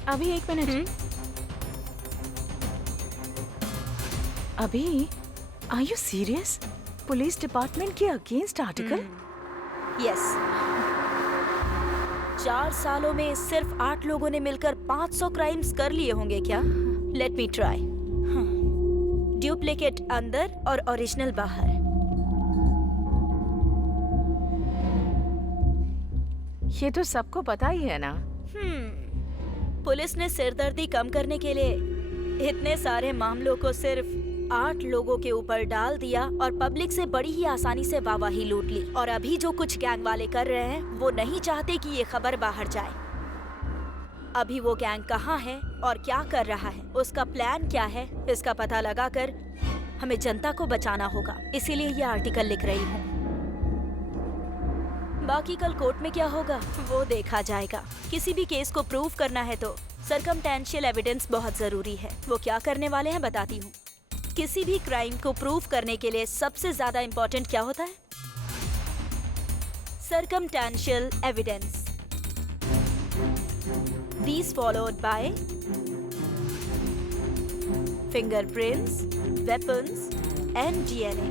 अभी 1 मिनट। अभी are you serious? Police department के अगेंस्ट आर्टिकल? यस। 4 सालों में सिर्फ 8 लोगों ने मिलकर 500 क्राइम्स कर लिए होंगे क्या? Let me try. डुप्लीकेट अंदर और ओरिजिनल बाहर। ये तो सबको पता ही है ना। पुलिस ने सिरदर्दी कम करने के लिए इतने सारे मामलों को सिर्फ 8 लोगों के ऊपर डाल दिया और पब्लिक से बड़ी ही आसानी से वाहवाही लूट ली। और अभी जो कुछ गैंग वाले कर रहे हैं वो नहीं चाहते कि ये खबर बाहर जाए। अभी वो गैंग कहाँ है और क्या कर रहा है, उसका प्लान क्या है, इसका पता लगाकर हमें जनता को बचाना होगा। इसीलिए ये आर्टिकल लिख रही हूँ। बाकी कल कोर्ट में क्या होगा वो देखा जाएगा। किसी भी केस को प्रूव करना है तो सर्कमटेंशियल एविडेंस बहुत जरूरी है। वो क्या करने वाले हैं बताती हूँ। किसी भी क्राइम को प्रूव करने के लिए सबसे ज्यादा इम्पोर्टेंट क्या होता है? Circumstantial evidence. These followed by fingerprints, weapons and DNA.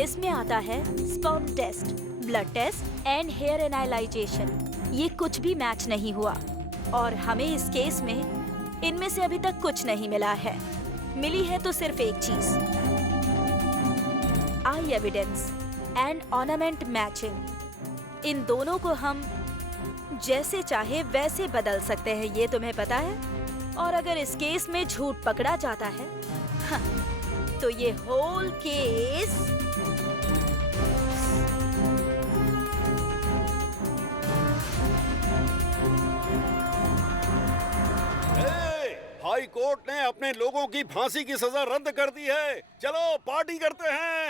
इसमें आता है sperm test, blood test and hair analyzation. ये कुछ भी मैच नहीं हुआ और हमें इस केस में इनमें से अभी तक कुछ नहीं मिला है। मिली है तो सिर्फ एक चीज, आई एविडेंस एंड ऑर्नामेंट मैचिंग। इन दोनों को हम जैसे चाहे वैसे बदल सकते हैं, ये तुम्हें पता है। और अगर इस केस में झूठ पकड़ा जाता है तो ये होल केस हाई कोर्ट ने अपने लोगों की फांसी की सजा रद्द कर दी है। चलो पार्टी करते हैं।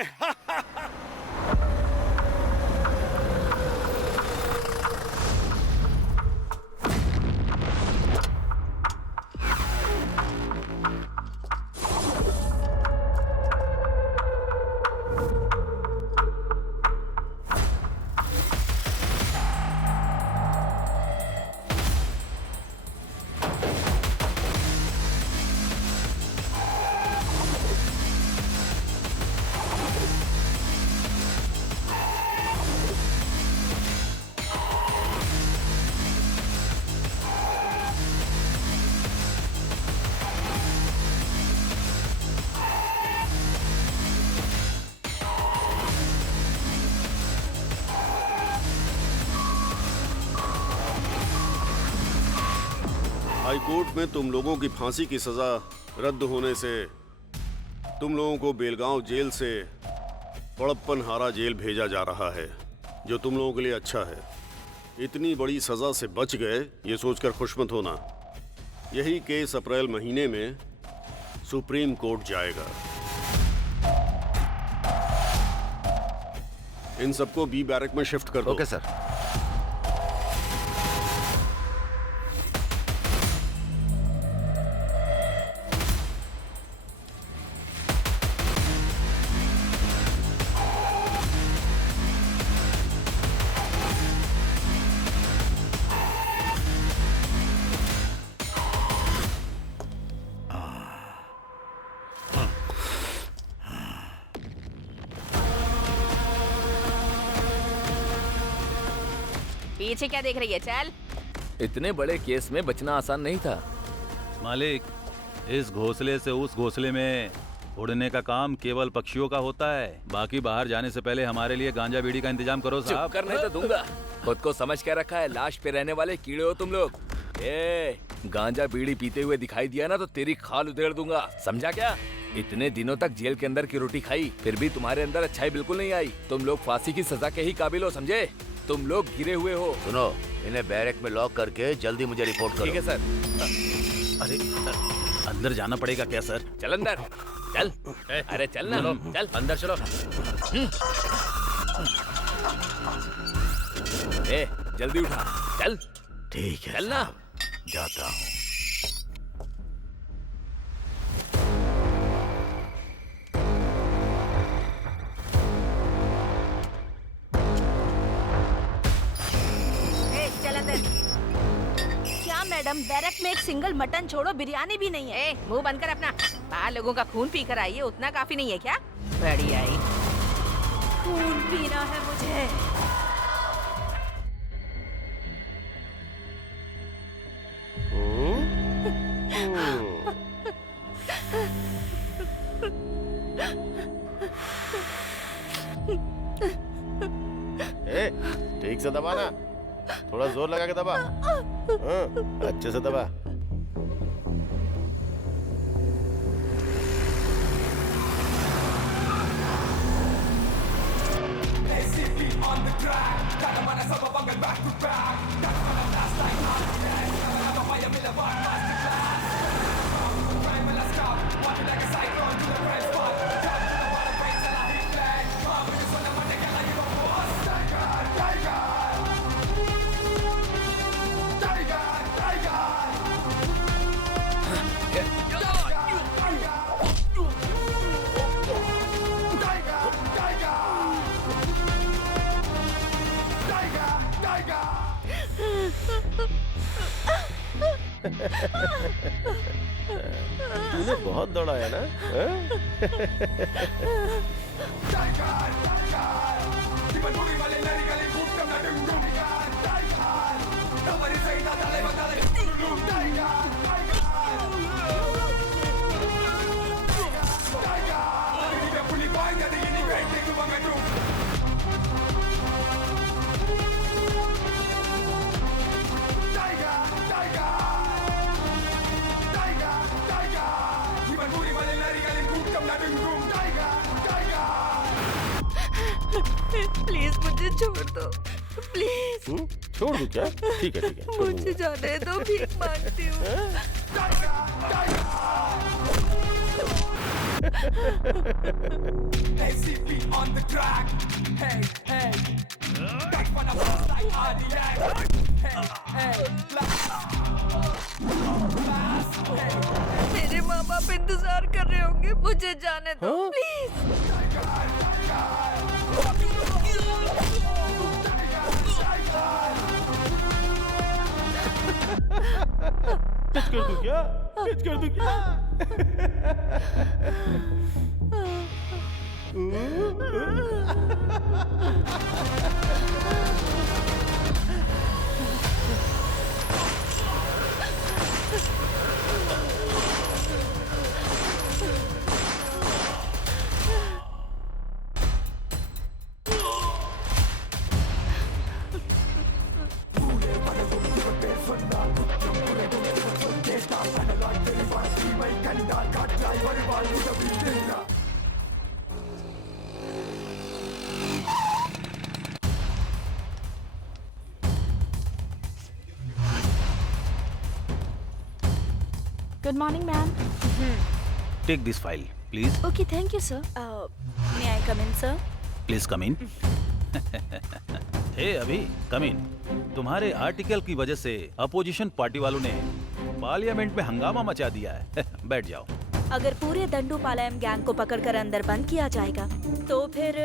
हाई कोर्ट में तुम लोगों की फांसी की सजा रद्द होने से तुम लोगों को बेलगांव जेल से बड़प्पन हारा जेल भेजा जा रहा है, जो तुम लोगों के लिए अच्छा है। इतनी बड़ी सजा से बच गए ये सोचकर खुश मत होना। यही केस अप्रैल महीने में सुप्रीम कोर्ट जाएगा। इन सबको बी बैरक में शिफ्ट कर दो। Okay sir. पीछे क्या देख रही है? चल। इतने बड़े केस में बचना आसान नहीं था। मालिक, इस घोंसले से उस घोंसले में उड़ने का काम केवल पक्षियों का होता है। बाकी बाहर जाने से पहले हमारे लिए गांजा बीड़ी का इंतजाम करो साहब। चुप करने तो दूंगा। खुद को समझ के रखा है, लाश पे रहने वाले कीड़े हो तुम लोग। गांजा बीड़ी पीते हुए दिखाई दिया ना तो तेरी खाल उधेड़ दूंगा, समझा क्या? इतने दिनों तक जेल के अंदर की रोटी खाई, फिर भी तुम्हारे अंदर अच्छाई बिल्कुल नहीं आई। तुम लोग फांसी की सजा के ही काबिल हो, समझे? तुम लोग गिरे हुए हो। सुनो, इन्हें बैरक में लॉक करके जल्दी मुझे रिपोर्ट करो। ठीक है सर। अरे अंदर जाना पड़ेगा क्या सर? चल अंदर, चल। अरे चल ना, चल अंदर चलो। जल्दी उठा, चल। ठीक है, चल ना। जाता हूँ। मैडम, बैरक में एक सिंगल मटन छोड़ो बिरयानी भी नहीं है। ए, मुंह बंद कर अपना। बाहर लोगों का खून पी कर आई है, उतना काफी नहीं है क्या? बड़ी आई। खून पीना है मुझे। ठीक से दबा ना, थोड़ा जोर लगा के दबा। हाँ, अच्छे से दबा। तूने बहुत दौड़ा है ना? प्लीज मुझे छोड़ दो, प्लीज। छोड़ दूं क्या? ठीक है, ठीक है, छोड़ मुझे दूंगा। जाने दो, भीख मांगती हूँ। मेरे माँ बाप इंतजार कर रहे होंगे, मुझे जाने दो, प्लीज। टच कर दूं क्या? टच कर दूं क्या? Good morning, ma'am. Take this file please. Okay, thank you, sir. May I come in, sir? Please come in. Hey अभी कम इन। तुम्हारे आर्टिकल की वजह से अपोजिशन पार्टी वालों ने पार्लियामेंट में हंगामा मचा दिया है। बैठ जाओ। अगर पूरे दंडूपालयम गैंग को पकड़कर अंदर बंद किया जाएगा तो फिर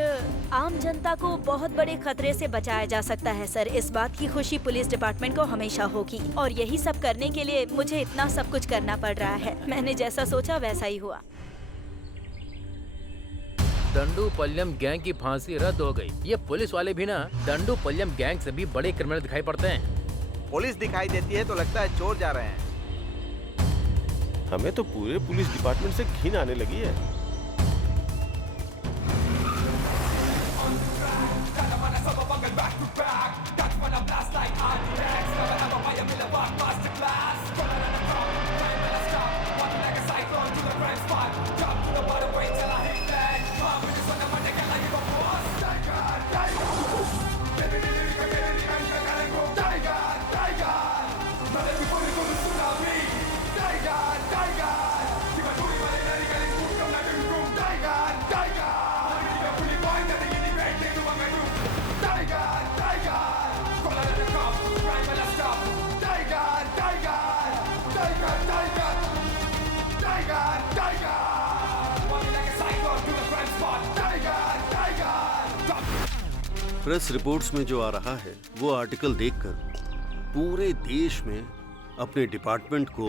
आम जनता को बहुत बड़े खतरे से बचाया जा सकता है सर। इस बात की खुशी पुलिस डिपार्टमेंट को हमेशा होगी और यही सब करने के लिए मुझे इतना सब कुछ करना पड़ रहा है। मैंने जैसा सोचा वैसा ही हुआ। दंडूपल्यम गैंग की फांसी रद्द हो गई। ये पुलिस वाले भी ना दंडूपल्यम गैंग से भी बड़े क्रिमिनल दिखाई पड़ते हैं। पुलिस दिखाई देती है तो लगता है चोर जा रहे हैं। हमें तो पूरे पुलिस डिपार्टमेंट से घिन आने लगी है। प्रेस रिपोर्ट्स में जो आ रहा है वो आर्टिकल देखकर पूरे देश में अपने डिपार्टमेंट को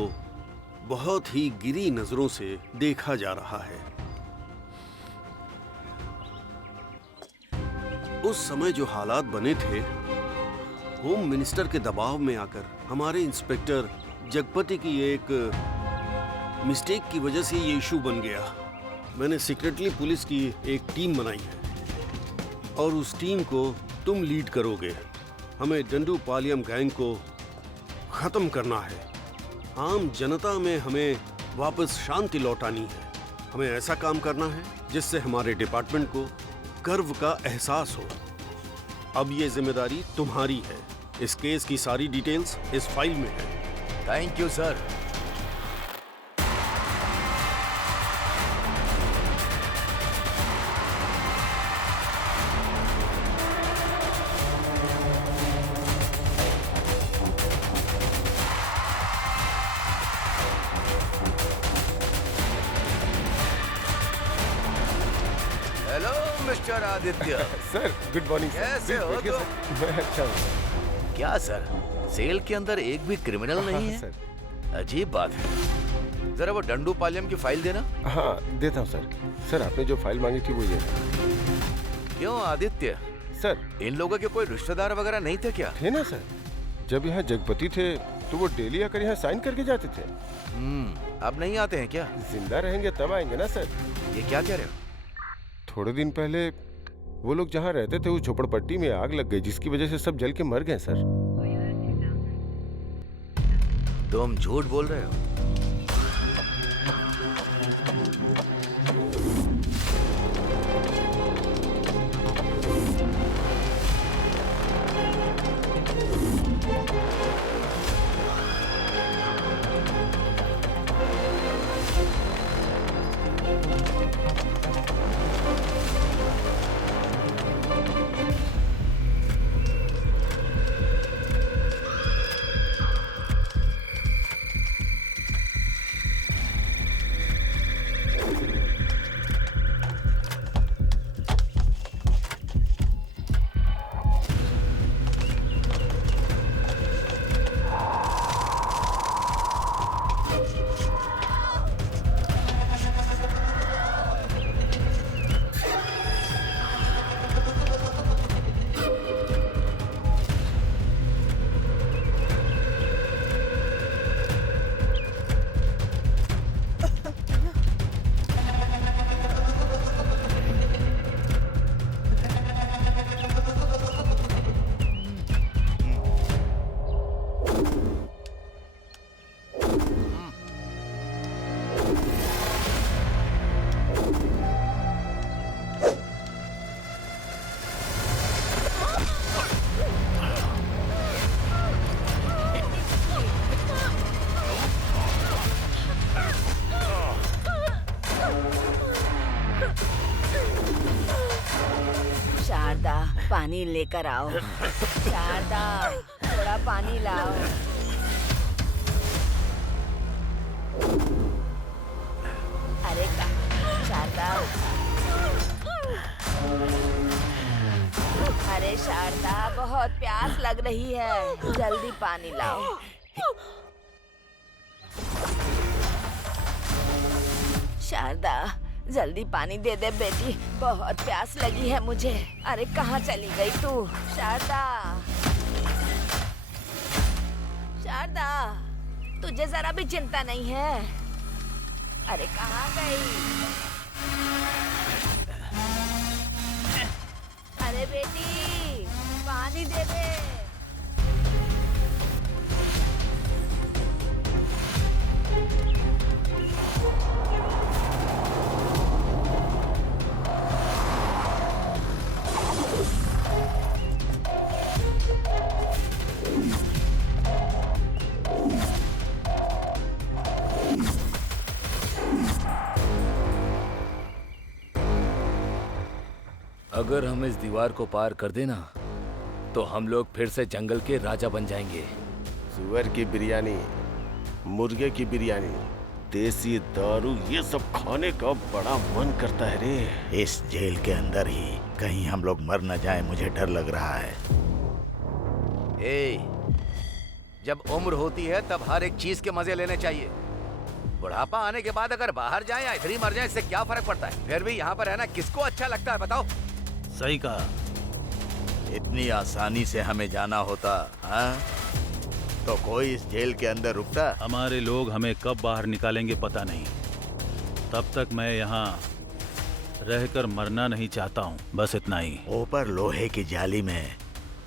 बहुत ही गिरी नजरों से देखा जा रहा है। उस समय जो हालात बने थे, होम मिनिस्टर के दबाव में आकर हमारे इंस्पेक्टर जगपति की एक मिस्टेक की वजह से ये इशू बन गया। मैंने सीक्रेटली पुलिस की एक टीम बनाई है और उस टीम को तुम लीड करोगे। हमें डंडूपालियम गैंग को खत्म करना है। आम जनता में हमें वापस शांति लौटानी है। हमें ऐसा काम करना है जिससे हमारे डिपार्टमेंट को गर्व का एहसास हो। अब ये जिम्मेदारी तुम्हारी है। इस केस की सारी डिटेल्स इस फाइल में है। Thank you sir. Hello mister Aditya. Sir good morning. कैसे हो तुम? मैं अच्छा हूँ। क्या सर, सेल के अंदर एक भी क्रिमिनल नहीं है? सर अजीब बात है। जरा वो डंडूपालियम की फाइल देना। हाँ देता हूँ सर। सर आपने जो फाइल मांगी थी वो ये है। क्यों आदित्य, सर इन लोगों के कोई रिश्तेदार वगैरह नहीं थे क्या? थे ना सर। जब यहाँ जगपति थे तो वो डेली आकर यहाँ साइन करके जाते थे। अब नहीं आते हैं क्या? जिंदा रहेंगे तब आएंगे ना सर। ये क्या कह रहे हो? थोड़े दिन पहले वो लोग जहाँ रहते थे उस झोपड़पट्टी में आग लग गई, जिसकी वजह से सब जल के मर गए सर। तुम झूठ बोल रहे हो? पानी लेकर आओ। शारदा, थोड़ा पानी लाओ। अरे शारदा, अरे शारदा, बहुत प्यास लग रही है, जल्दी पानी लाओ। शारदा, जल्दी पानी दे दे बेटी, बहुत प्यास लगी है मुझे। अरे कहाँ चली गई तू? शारदा, शारदा, तुझे जरा भी चिंता नहीं है? अरे कहाँ गई? अरे बेटी, पानी दे दे। अगर हम इस दीवार को पार कर देना तो हम लोग फिर से जंगल के राजा बन जाएंगे। सुअर की बिरयानी, मुर्गे की बिरयानी, देसी दारू, ये सब खाने का बड़ा मन करता है रे। इस जेल के अंदर ही कहीं हम लोग मर न जाए, मुझे डर लग रहा है। ए, जब उम्र होती है तब हर एक चीज के मजे लेने चाहिए। बुढ़ापा आने के बाद अगर बाहर जाए या इधर ही मर जाए, इससे क्या फर्क पड़ता है? फिर भी यहाँ पर रहना किसको अच्छा लगता है बताओ? सही कहा। इतनी आसानी से हमें जाना होता, हाँ? तो कोई इस जेल के अंदर रुकता? हमारे लोग हमें कब बाहर निकालेंगे पता नहीं। तब तक मैं यहाँ रहकर मरना नहीं चाहता हूँ, बस इतना ही। ऊपर लोहे की जाली में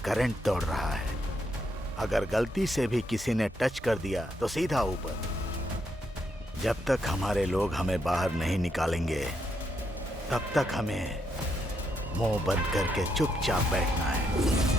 करंट दौड़ रहा है। अगर गलती से भी किसी ने टच कर दिया तो सीधा ऊपर। जब तक हमारे लोग हमें बाहर नहीं निकालेंगे तब तक हमें मुंह बंद करके चुपचाप बैठना है।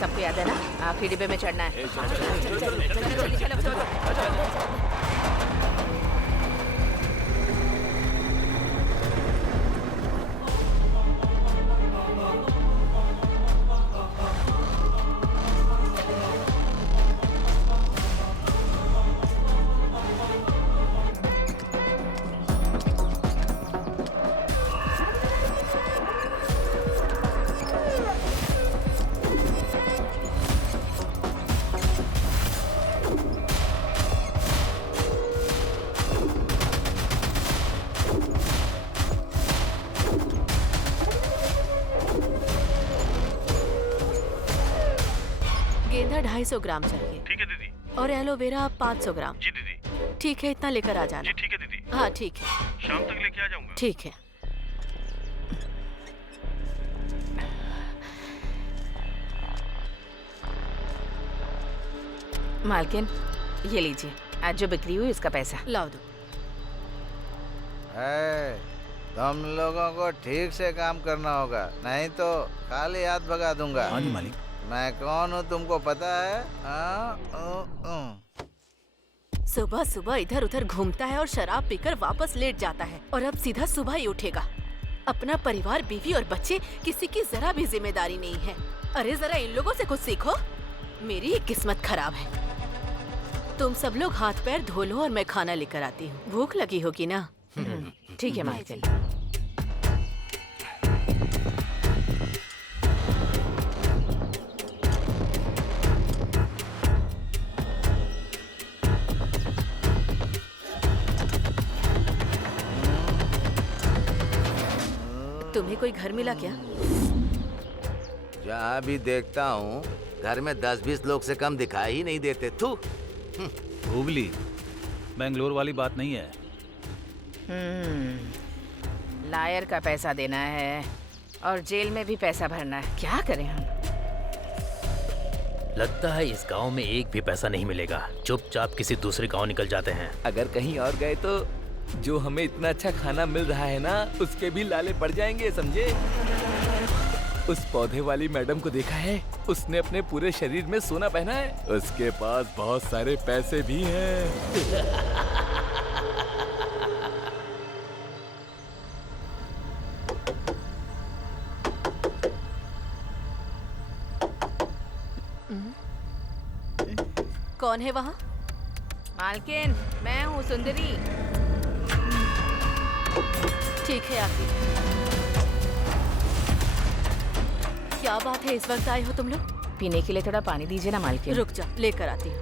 सबको याद है ना, आखिरी डिब्बे में चढ़ना है। गेंदा 250 ग्राम चाहिए। ठीक है दीदी। और एलोवेरा 500 ग्राम। जी दीदी। ठीक है, इतना लेकर आ जाना। जी ठीक है दीदी। हाँ ठीक है। शाम तक लेके आ जाऊंगा। ठीक है। मालकिन, ये लीजिए, आज जो बिक्री हुई उसका पैसा। लाओ दो। तुम लोगों को ठीक से काम करना होगा, नहीं तो खाली हाथ भगा दूंगा। हाँ जी मालिक। मैं कौन हूँ तुमको पता है? सुबह सुबह इधर उधर घूमता है और शराब पीकर वापस लेट जाता है, और अब सीधा सुबह ही उठेगा। अपना परिवार, बीवी और बच्चे, किसी की जरा भी जिम्मेदारी नहीं है। अरे जरा इन लोगों से कुछ सीखो। मेरी किस्मत खराब है। तुम सब लोग हाथ पैर धो लो और मैं खाना लेकर आती हूँ। भूख लगी होगी ना? ठीक है मालकिन। तुम्हें कोई घर मिला क्या? जहाँ भी देखता हूँ घर में 10-20 लोग से कम दिखाई ही नहीं देते। तू हुबली बेंगलोर वाली बात नहीं है। लायर का पैसा देना है और जेल में भी पैसा भरना है। क्या करें हम? लगता है इस गांव में एक भी पैसा नहीं मिलेगा। चुपचाप किसी दूसरे गांव निकल जाते हैं। अगर कहीं और गए तो जो हमें इतना अच्छा खाना मिल रहा है ना, उसके भी लाले पड़ जाएंगे, समझे? उस पौधे वाली मैडम को देखा है? उसने अपने पूरे शरीर में सोना पहना है। उसके पास बहुत सारे पैसे भी हैं। कौन है वहाँ? मालकिन, मैं हूँ सुंदरी। ठीक है आती। क्या बात है, इस वक्त आए हो तुम लोग? पीने के लिए थोड़ा पानी दीजिए ना मालकिन। रुक जा, लेकर आती हूँ।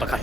पकड़।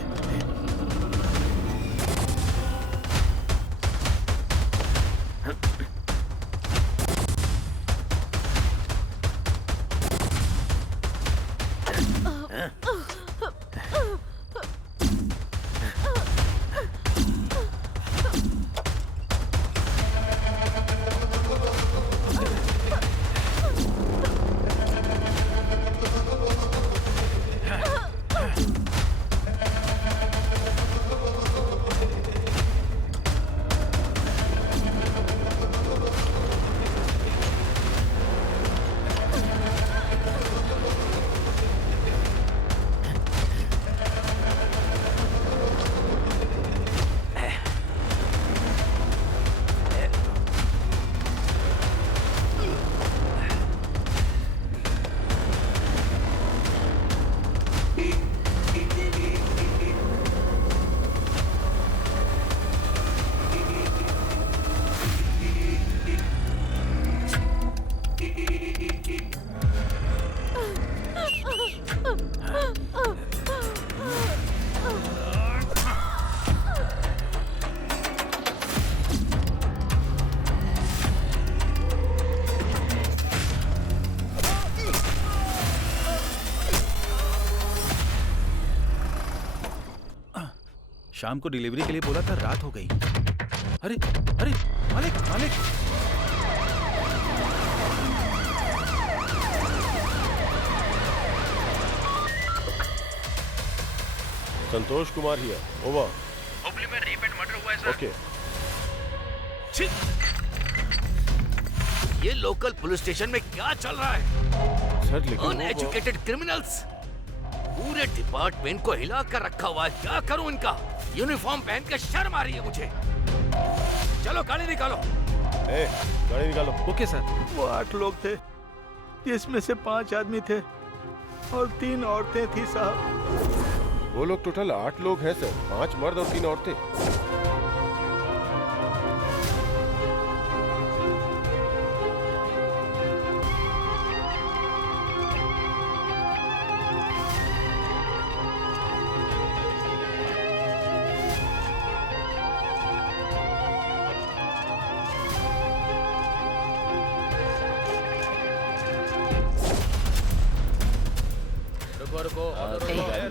शाम को डिलीवरी के लिए बोला था, रात हो गई। अरे अरे मालिक मालिक, संतोष कुमार हियर, ओवर। हुबली में रेप एंड मर्डर हुआ है सर। ओके। ये लोकल पुलिस स्टेशन में क्या चल रहा है? सर लेकिन अनएजुकेटेड क्रिमिनल्स पूरे डिपार्टमेंट को हिला कर रखा हुआ है। क्या करूं इनका? यूनिफॉर्म पहन के शर्म आ रही है मुझे। चलो गाड़ी निकालो। गाड़ी निकालो। Okay sir. वो 8 लोग थे, जिसमें से 5 आदमी थे और 3 औरतें थी साहब। वो लोग टोटल 8 लोग हैं सर, 5 मर्द और 3 औरतें।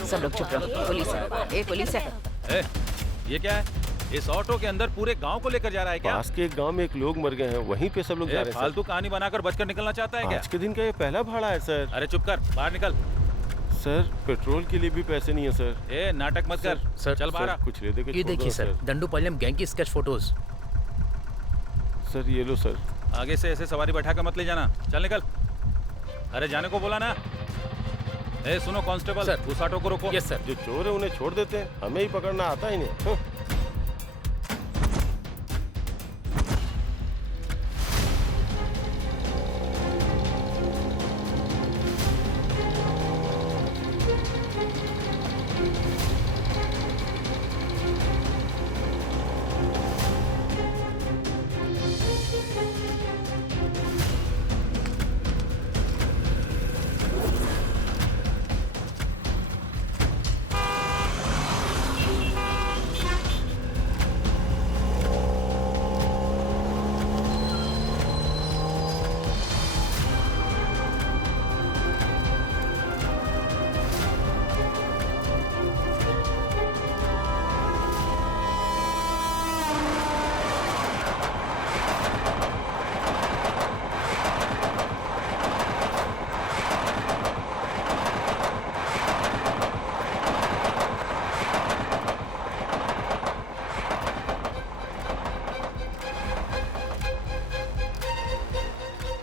सब लोग चुप रहो। पुलिस है, पुलिस है। ये क्या है? इस ऑटो के अंदर पूरे गांव को लेकर जा रहा है क्या? पास के एक गांव में एक लोग मर गए हैं, वहीं पे सब लोग जा रहे हैं। फालतू कहानी बनाकर बचकर निकलना चाहता है क्या? आज के दिन का ये पहला भाड़ा है सर। अरे चुप कर, बाहर निकल। सर पेट्रोल के लिए भी पैसे नहीं है सर। नाटक मत कर। सर, चल बाहर। कुछ ले दे के ये छोड़ दो देखिए सर, दंडूपालयम गैंग की स्केच फोटोज। सर ये लो सर। आगे से ऐसे सवारी बैठा कर मत ले जाना। चल निकल। अरे जाने को बोला ना। सुनो कांस्टेबल, सर, उस ऑटो को रोको। Yes sir. जो चोर है उन्हें छोड़ देते हैं, हमें ही पकड़ना आता ही नहीं।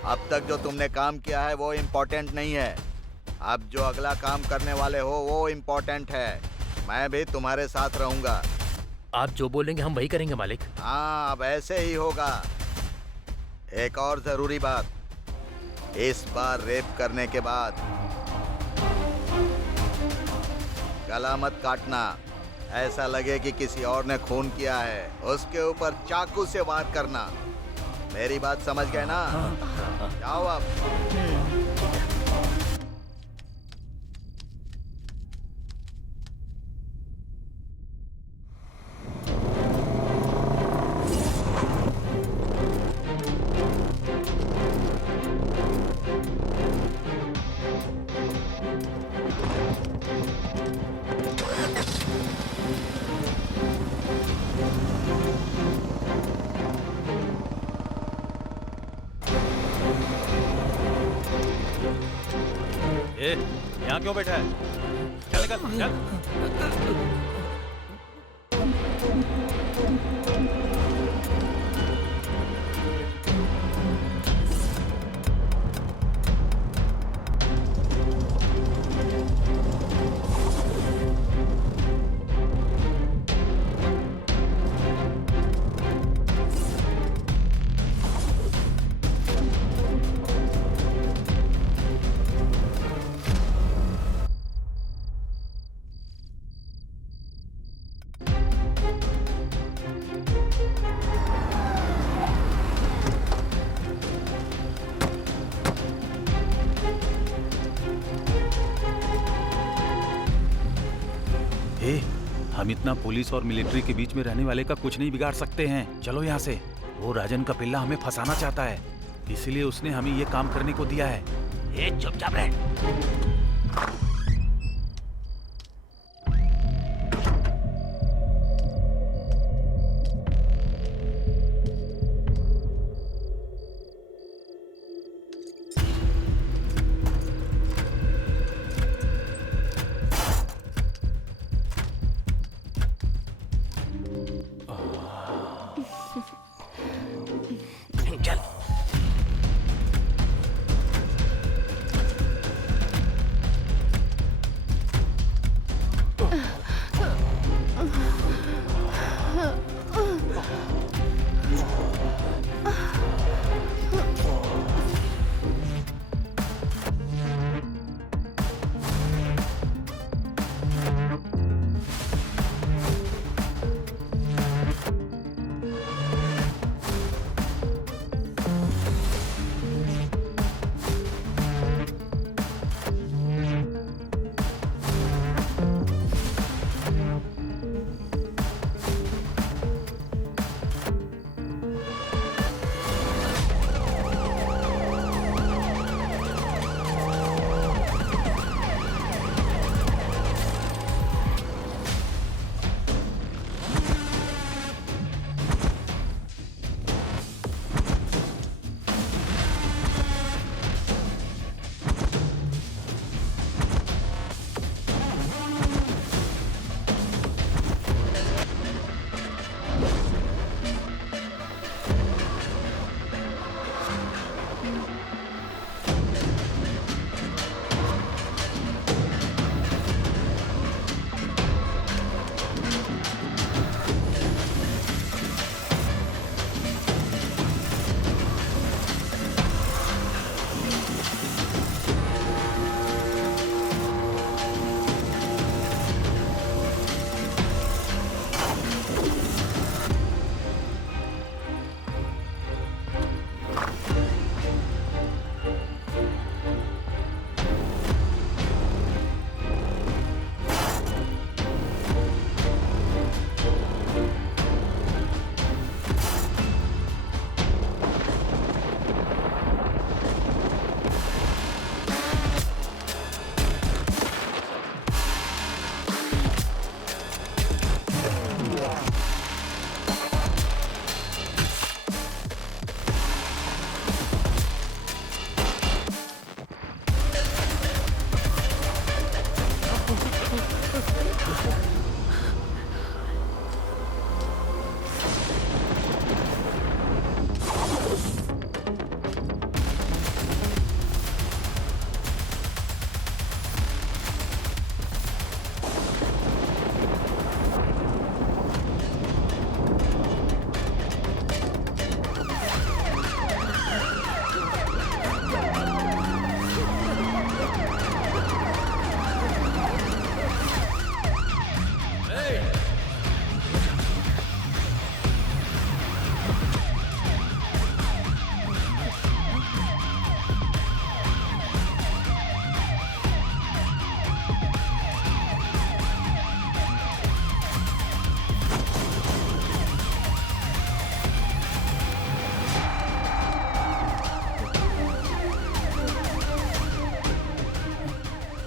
अब तक जो तुमने काम किया है वो इम्पोर्टेंट नहीं है। अब जो अगला काम करने वाले हो वो इम्पोर्टेंट है। मैं भी तुम्हारे साथ रहूंगा। आप जो बोलेंगे हम वही करेंगे मालिक। हाँ, अब ऐसे ही होगा। एक और जरूरी बात, इस बार रेप करने के बाद गला मत काटना। ऐसा लगे कि किसी और ने खून किया है, उसके ऊपर चाकू से वार करना। मेरी बात समझ गए ना? जाओ अब। यहाँ क्यों बैठा है? चल निकल, चल। हम इतना पुलिस और मिलिट्री के बीच में रहने वाले का कुछ नहीं बिगाड़ सकते हैं। चलो यहाँ से। वो राजन का पिल्ला हमें फंसाना चाहता है, इसलिए उसने हमें ये काम करने को दिया है। चुपचाप रह।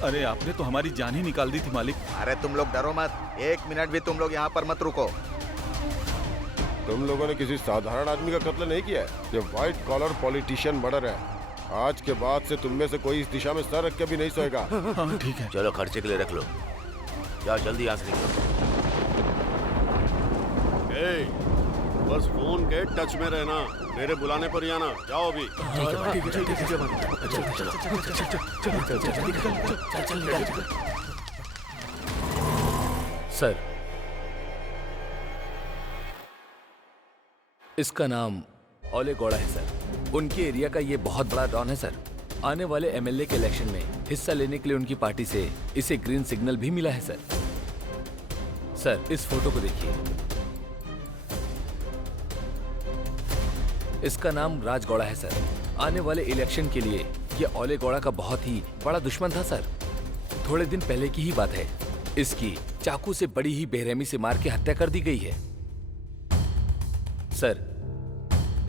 अरे आपने तो हमारी जान ही निकाल दी थी मालिक। अरे तुम लोग डरो मत, 1 मिनट भी तुम लोग यहाँ पर मत रुको। तुम लोगों ने किसी साधारण आदमी का कत्ल नहीं किया है, ये व्हाइट कॉलर पॉलिटिशियन मर्डर है। आज के बाद से तुम में से कोई इस दिशा में सर रख के भी नहीं सोएगा। हाँ ठीक है। चलो खर्चे के लिए रख लो, जाओ जल्दी यहाँ से निकलो। बस फोन के टच में रहना, मेरे बुलाने पर ही आना। जाओ अभी। सर, इसका नाम ओले गौड़ा है सर। उनके एरिया का ये बहुत बड़ा डॉन है सर। आने वाले एमएलए के इलेक्शन में हिस्सा लेने के लिए उनकी पार्टी से इसे ग्रीन सिग्नल भी मिला है सर। सर, इस फोटो को देखिए। इसका नाम राज गौड़ा है सर। आने वाले इलेक्शन के लिए ये ओले गौड़ा का बहुत ही बड़ा दुश्मन था सर। थोड़े दिन पहले की ही बात है, इसकी चाकू से बड़ी ही बेरहमी से मार के हत्या कर दी गई है। सर,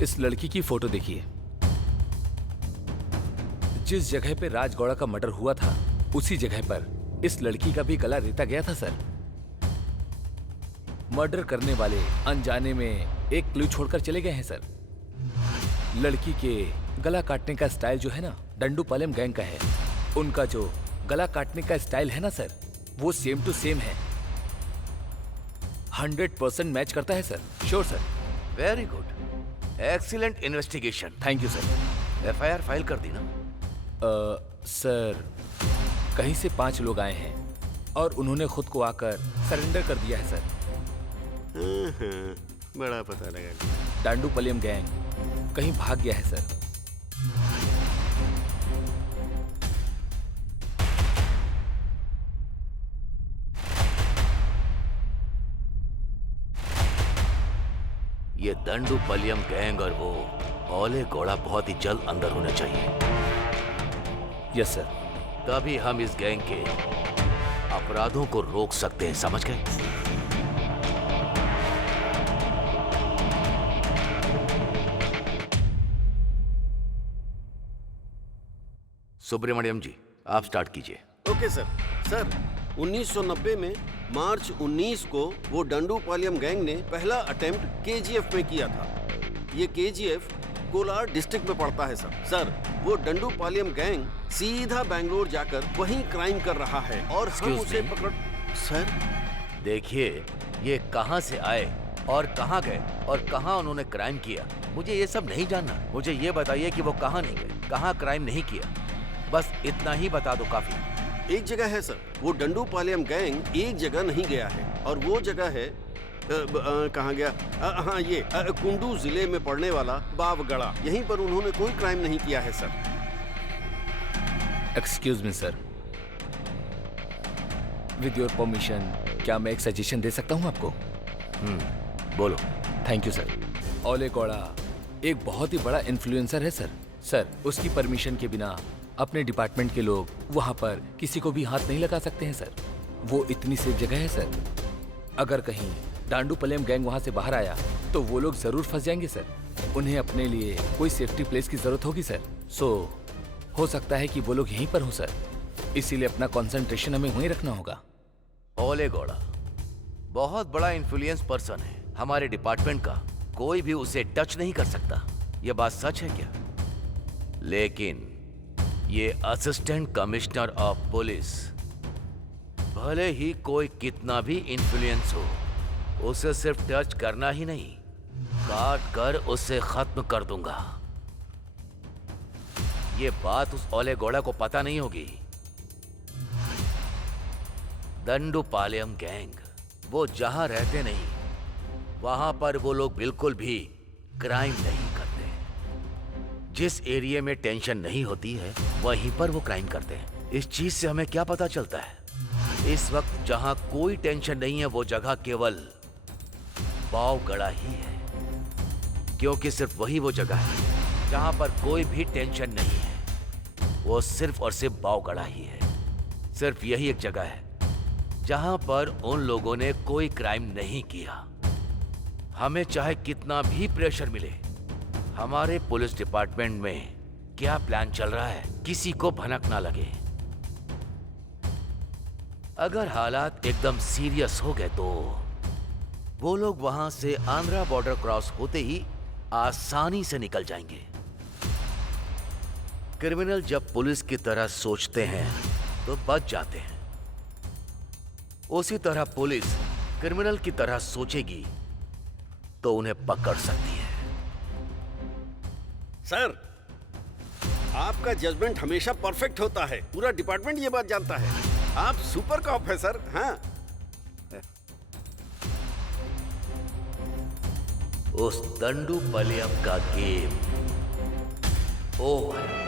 इस लड़की की फोटो देखिए। जिस जगह पे राज गौड़ा का मर्डर हुआ था, उसी जगह पर इस लड़की का भी गला रेता गया था सर। मर्डर करने वाले अनजाने में एक क्लू छोड़कर चले गए हैं सर। लड़की के गला काटने का स्टाइल जो है ना, डंडूपालम गैंग का है। उनका जो गला काटने का स्टाइल है ना सर, वो सेम टू सेम है। 100% मैच करता है sir. Sure sir. Very good, excellent investigation. Thank you sir. FIR file कर दी ना? सर, कहीं से 5 लोग आए हैं और उन्होंने खुद को आकर सरेंडर कर दिया है सर। बड़ा पता लगा। डांडूपलियम गैंग कहीं भाग गया है सर। ये दंडूपलियम गैंग और वो ओले गौड़ा बहुत ही जल्द अंदर होने चाहिए। Yes sir. तभी हम इस गैंग के अपराधों को रोक सकते हैं, समझ गए? सुब्रमण्यम जी, आप स्टार्ट कीजिए। Okay sir. सर, 1990 में मार्च 19 को वो डंडूपालयम गैंग ने पहला अटेम्प्ट केजीएफ में किया था। ये केजीएफ कोलार डिस्ट्रिक्ट में पड़ता है सर। सर, वो डंडूपालयम गैंग सीधा बैंगलोर जाकर वहीं क्राइम कर रहा है और हम उसे पकड़। सर देखिए, ये कहां से आए और कहां गए और कहां उन्होंने क्राइम किया, मुझे ये सब नहीं जानना। मुझे ये बताइए कि वो कहां नहीं गए, कहां क्राइम नहीं किया, बस इतना ही बता दो काफी। एक जगह है सर, वो डंडूपालयम गैंग एक जगह नहीं गया है और वो जगह है कहाँ गया? हाँ, ये कुंडू जिले में पड़ने वाला बावगढ़ा। यहीं पर उन्होंने कोई क्राइम नहीं किया है sir. Excuse me sir, with your permission क्या मैं एक सजेशन दे सकता हूं आपको? बोलो। Thank you sir. ओले गौड़ा एक बहुत ही बड़ा इन्फ्लुएंसर है सर। सर, उसकी परमिशन के बिना अपने डिपार्टमेंट के लोग वहां पर किसी को भी हाथ नहीं लगा सकते हैं सर। वो इतनी सेफ जगह है सर। अगर कहीं डांडूपलियम गैंग वहां से बाहर आया तो वो लोग जरूर फंस जाएंगे सर। उन्हें अपने लिए कोई सेफ्टी प्लेस की जरूरत होगी सर। सो हो सकता है कि वो लोग यहीं पर हो सर। इसीलिए अपना कंसंट्रेशन हमें वहीं रखना होगा। ओले गौड़ा बहुत बड़ा इन्फ्लुएंस पर्सन है हमारे डिपार्टमेंट का, कोई भी उसे टच नहीं कर सकता। यह बात सच है क्या? लेकिन ये असिस्टेंट कमिश्नर ऑफ पुलिस, भले ही कोई कितना भी इन्फ्लुएंस हो, उसे सिर्फ टच करना ही नहीं, काट कर उसे खत्म कर दूंगा। ये बात उस ओले गौड़ा को पता नहीं होगी। दंडूपालयम गैंग वो जहां रहते नहीं, वहां पर वो लोग बिल्कुल भी क्राइम नहीं करते। जिस एरिया में टेंशन नहीं होती है वहीं पर वो क्राइम करते हैं। इस चीज से हमें क्या पता चलता है? इस वक्त जहां कोई टेंशन नहीं है वो जगह केवल बावगढ़ा ही है, क्योंकि सिर्फ वही वो जगह है जहां पर कोई भी टेंशन नहीं है। वो सिर्फ और सिर्फ बावगढ़ा ही है। सिर्फ यही एक जगह है जहां पर उन लोगों ने कोई क्राइम नहीं किया। हमें चाहे कितना भी प्रेशर मिले, हमारे पुलिस डिपार्टमेंट में क्या प्लान चल रहा है किसी को भनक ना लगे। अगर हालात एकदम सीरियस हो गए तो वो लोग वहां से आंध्रा बॉर्डर क्रॉस होते ही आसानी से निकल जाएंगे। क्रिमिनल जब पुलिस की तरह सोचते हैं तो बच जाते हैं, उसी तरह पुलिस क्रिमिनल की तरह सोचेगी तो उन्हें पकड़ सकती है। सर, आपका जजमेंट हमेशा परफेक्ट होता है। पूरा डिपार्टमेंट ये बात जानता है। आप सुपर कॉप है सर। हाँ, उस दंडू पलियम का गेम ओवर।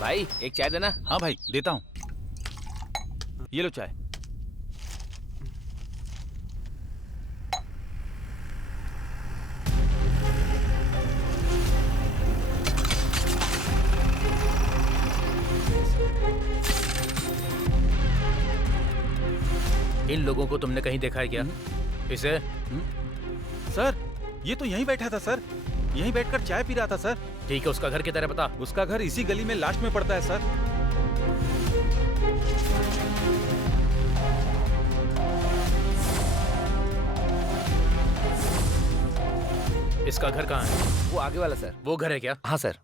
भाई एक चाय देना। हाँ भाई देता हूँ, ये लो चाय। इन लोगों को तुमने कहीं देखा है क्या? इसे? सर ये तो यहीं बैठा था सर, यहीं बैठकर चाय पी रहा था सर। ठीक है, उसका घर किधर है पता? उसका घर इसी गली में लास्ट में पड़ता है सर। इसका घर कहाँ है? वो आगे वाला सर। वो घर है क्या? हाँ सर।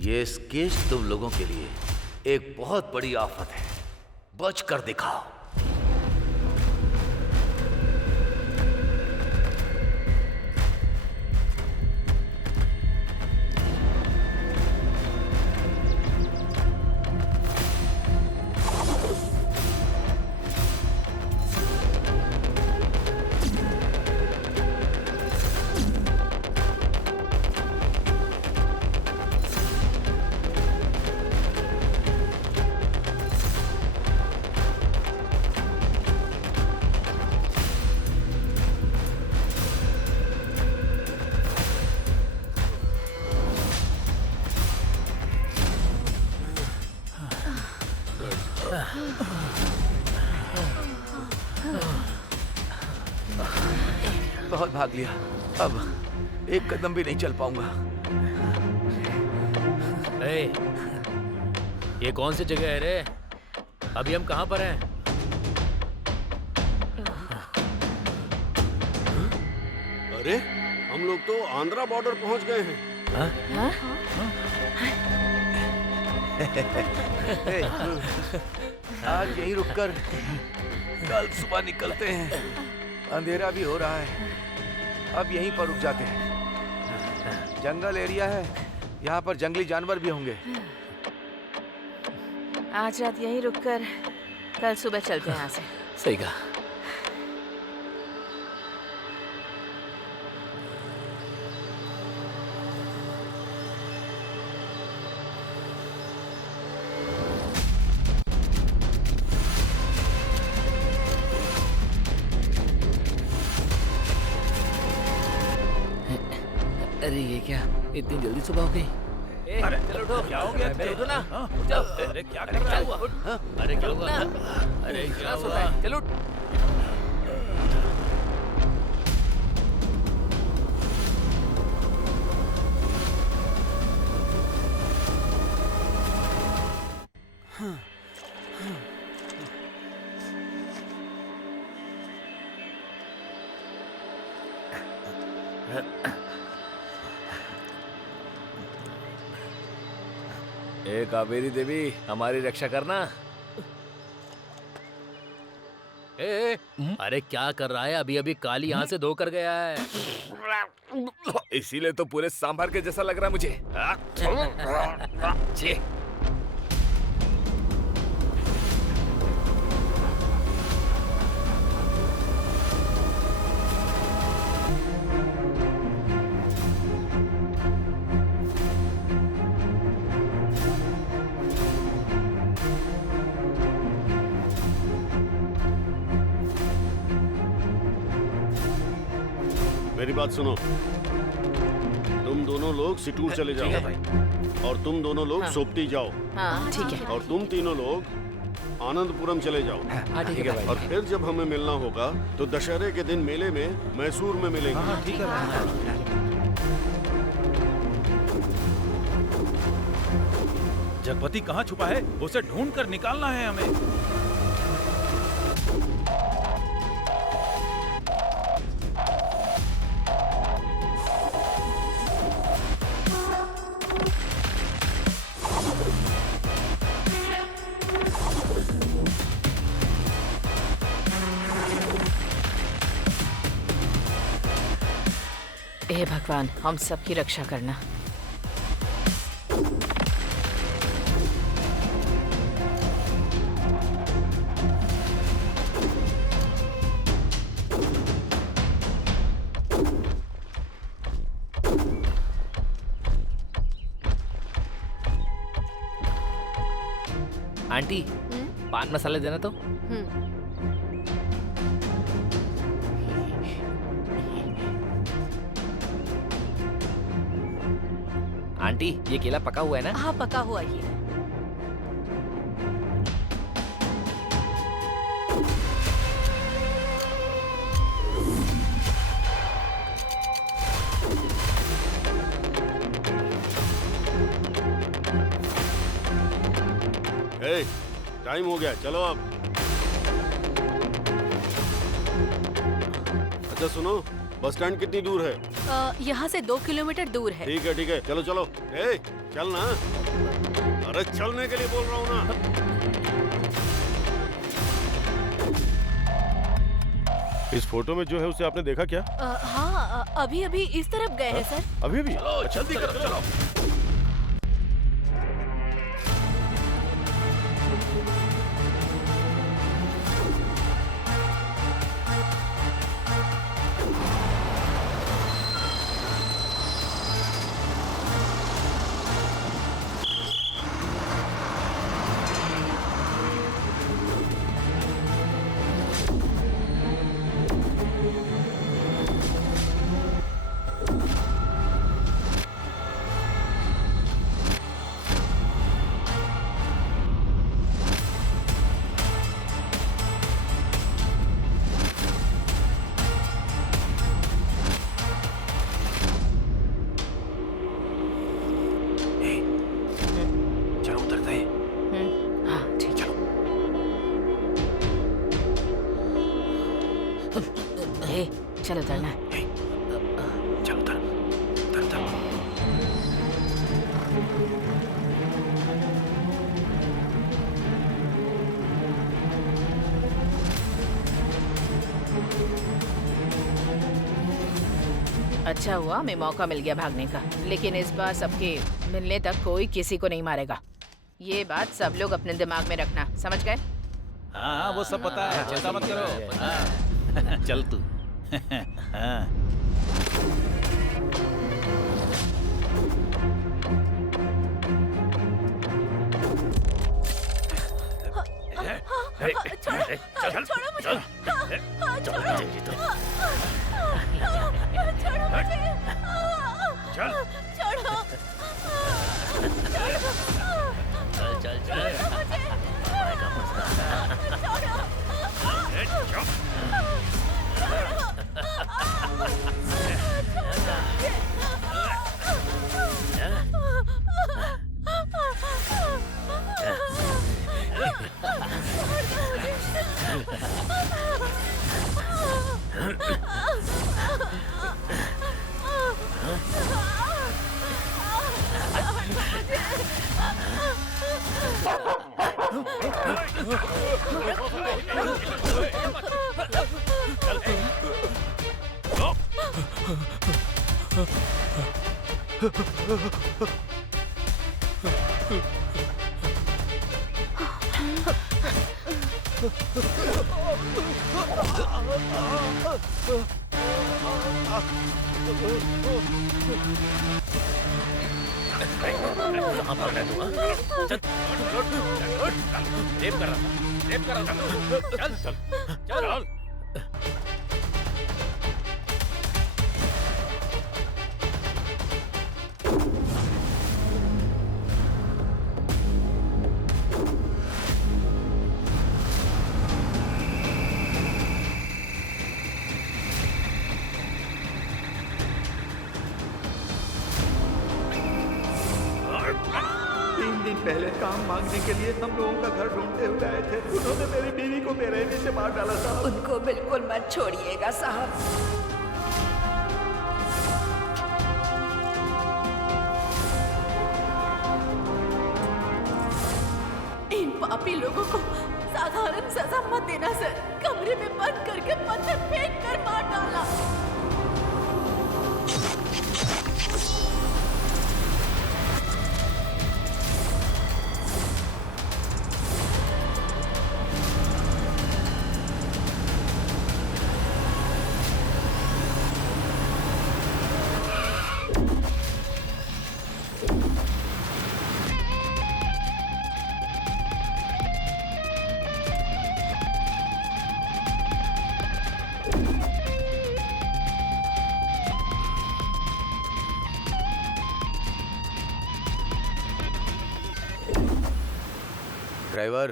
ये केस तुम लोगों के लिए एक बहुत बड़ी आफत है, बच कर दिखाओ। बहुत भाग लिया, अब एक कदम भी नहीं चल पाऊंगा। ए, ये कौन सी जगह है रे? अभी हम कहाँ पर हैं? अरे हम लोग तो आंध्रा बॉर्डर पहुंच गए हैं। आज यहीं रुककर कल सुबह निकलते हैं। अंधेरा भी हो रहा है, अब यहीं पर रुक जाते हैं। जंगल एरिया है, यहाँ पर जंगली जानवर भी होंगे। आज रात यहीं रुककर कल सुबह चलते हैं यहाँ से। सही कहा। अरे ये क्या, इतनी जल्दी सुबह हो गई? अरे चलो उठो, क्या हो गया? चलो उठो ना। अरे क्या कर रहा है? अरे क्या हुआ? अरे क्या हुआ? चलो। ए कावेरी देवी, हमारी रक्षा करना। अरे क्या कर रहा है? अभी अभी काली यहाँ से धोकर गया है। इसीलिए तो पूरे सांभर के जैसा लग रहा है मुझे। छी। मेरी बात सुनो, तुम दोनों लोग सिटूर चले जाओ और तुम दोनों लोग सोपटी जाओ हाँ ठीक है। और तुम तीनों लोग आनंदपुरम चले जाओ। ठीक है भाई। और फिर जब हमें मिलना होगा तो दशहरे के दिन मेले में मैसूर में मिलेंगे। ठीक है भाई। जगपति कहाँ छुपा है? उसे ढूंढ कर निकालना है हमें। हे भगवान, हम सबकी रक्षा करना। आंटी, पान मसाले देना तो। आंटी, ये केला पका हुआ है ना? हाँ, पका हुआ ही है। ए, टाइम हो गया, चलो अब। अच्छा सुनो, बस स्टैंड कितनी दूर है? यहाँ से 2 किलोमीटर दूर है। ठीक है, चलो चलो। ए, चल ना। अरे चलने के लिए बोल रहा हूँ ना। इस फोटो में जो है उसे आपने देखा क्या? हाँ, अभी अभी इस तरफ गए हैं सर। अभी अभी? जल्दी करो, चलो। चलो उतरना। चल उतर। अच्छा हुआ हमें मौका मिल गया भागने का, लेकिन इस बार सबके मिलने तक कोई किसी को नहीं मारेगा। ये बात सब लोग अपने दिमाग में रखना, समझ गए? हाँ, वो सब पता है, चिंता मत करो। हाँ। चल तू। हाँ। छोड़ो मुझे। छोड़ो मुझे। चल। छोड़ो। कहाँ भाग रहा है तू, हाँ? चल रेप कर रहा था, रेप कर रहा था। चल चल चल राहुल। पहले काम मांगने के लिए हम लोगों का घर ढूंढते हुए आए थे। उन्होंने मेरी बीवी को बेरहमी से मार डाला साहब। उनको बिल्कुल मत छोड़िएगा साहब। इन पापी लोगों को साधारण सजा मत देना सर। कमरे में बंद करके पत्थर फेंक कर मार डाला। ड्राइवर,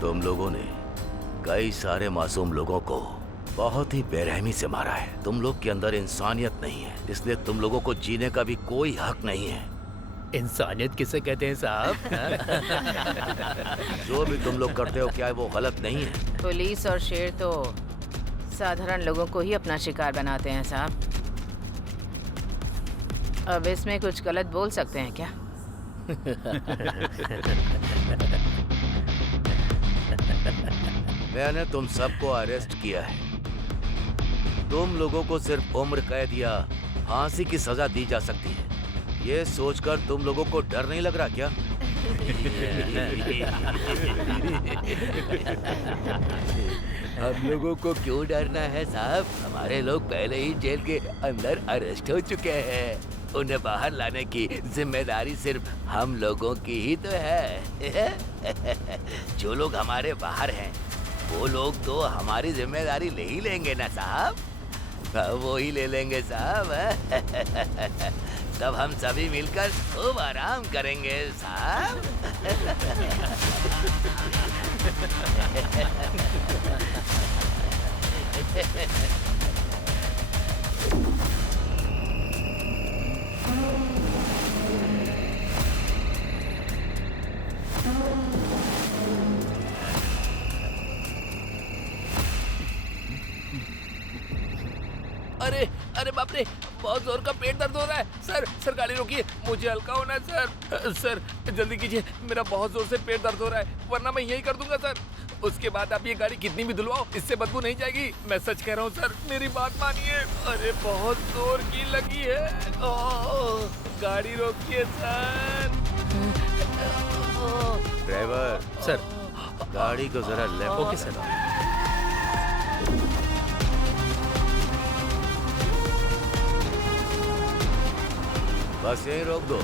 तुम लोगों ने कई सारे मासूम लोगों को बहुत ही बेरहमी से मारा है। तुम लोग के अंदर इंसानियत नहीं है, इसलिए तुम लोगों को जीने का भी कोई हक नहीं है। इंसानियत किसे कहते हैं साहब? जो भी तुम लोग करते हो क्या वो गलत नहीं है? पुलिस और शेर तो साधारण लोगों को ही अपना शिकार बनाते हैं साहब। अब इसमें कुछ गलत बोल सकते हैं क्या? मैंने तुम सबको अरेस्ट किया है। तुम लोगों को सिर्फ उम्र कैद या फांसी की सजा दी जा सकती है। ये सोचकर तुम लोगों को डर नहीं लग रहा क्या? हम लोगों को क्यों डरना है साहब? हमारे लोग पहले ही जेल के अंदर अरेस्ट हो चुके हैं। उन्हें बाहर लाने की जिम्मेदारी सिर्फ हम लोगों की ही तो है। जो लोग हमारे बाहर हैं वो लोग तो हमारी जिम्मेदारी ले ही लेंगे ना साहब। वो ही ले लेंगे साहब। तब हम सभी मिलकर खूब आराम करेंगे साहब। अरे अरे बाप रे, बहुत जोर का पेट दर्द हो रहा है। सर गाड़ी रोकिए, मुझे हल्का होना है सर। जल्दी कीजिए, मेरा बहुत जोर से पेट दर्द हो रहा है, वरना मैं यही कर दूंगा सर। उसके बाद आप ये गाड़ी कितनी भी धुलवाओ, इससे बदबू नहीं जाएगी। मैं सच कह रहा हूँ सर, मेरी बात मानिए। अरे बहुत जोर की लगी है। गाड़ी रोकिए सर। ड्राइवर सर, गाड़ी को जरा लेफ्ट। Okay sir. बस यहीं रोक दो।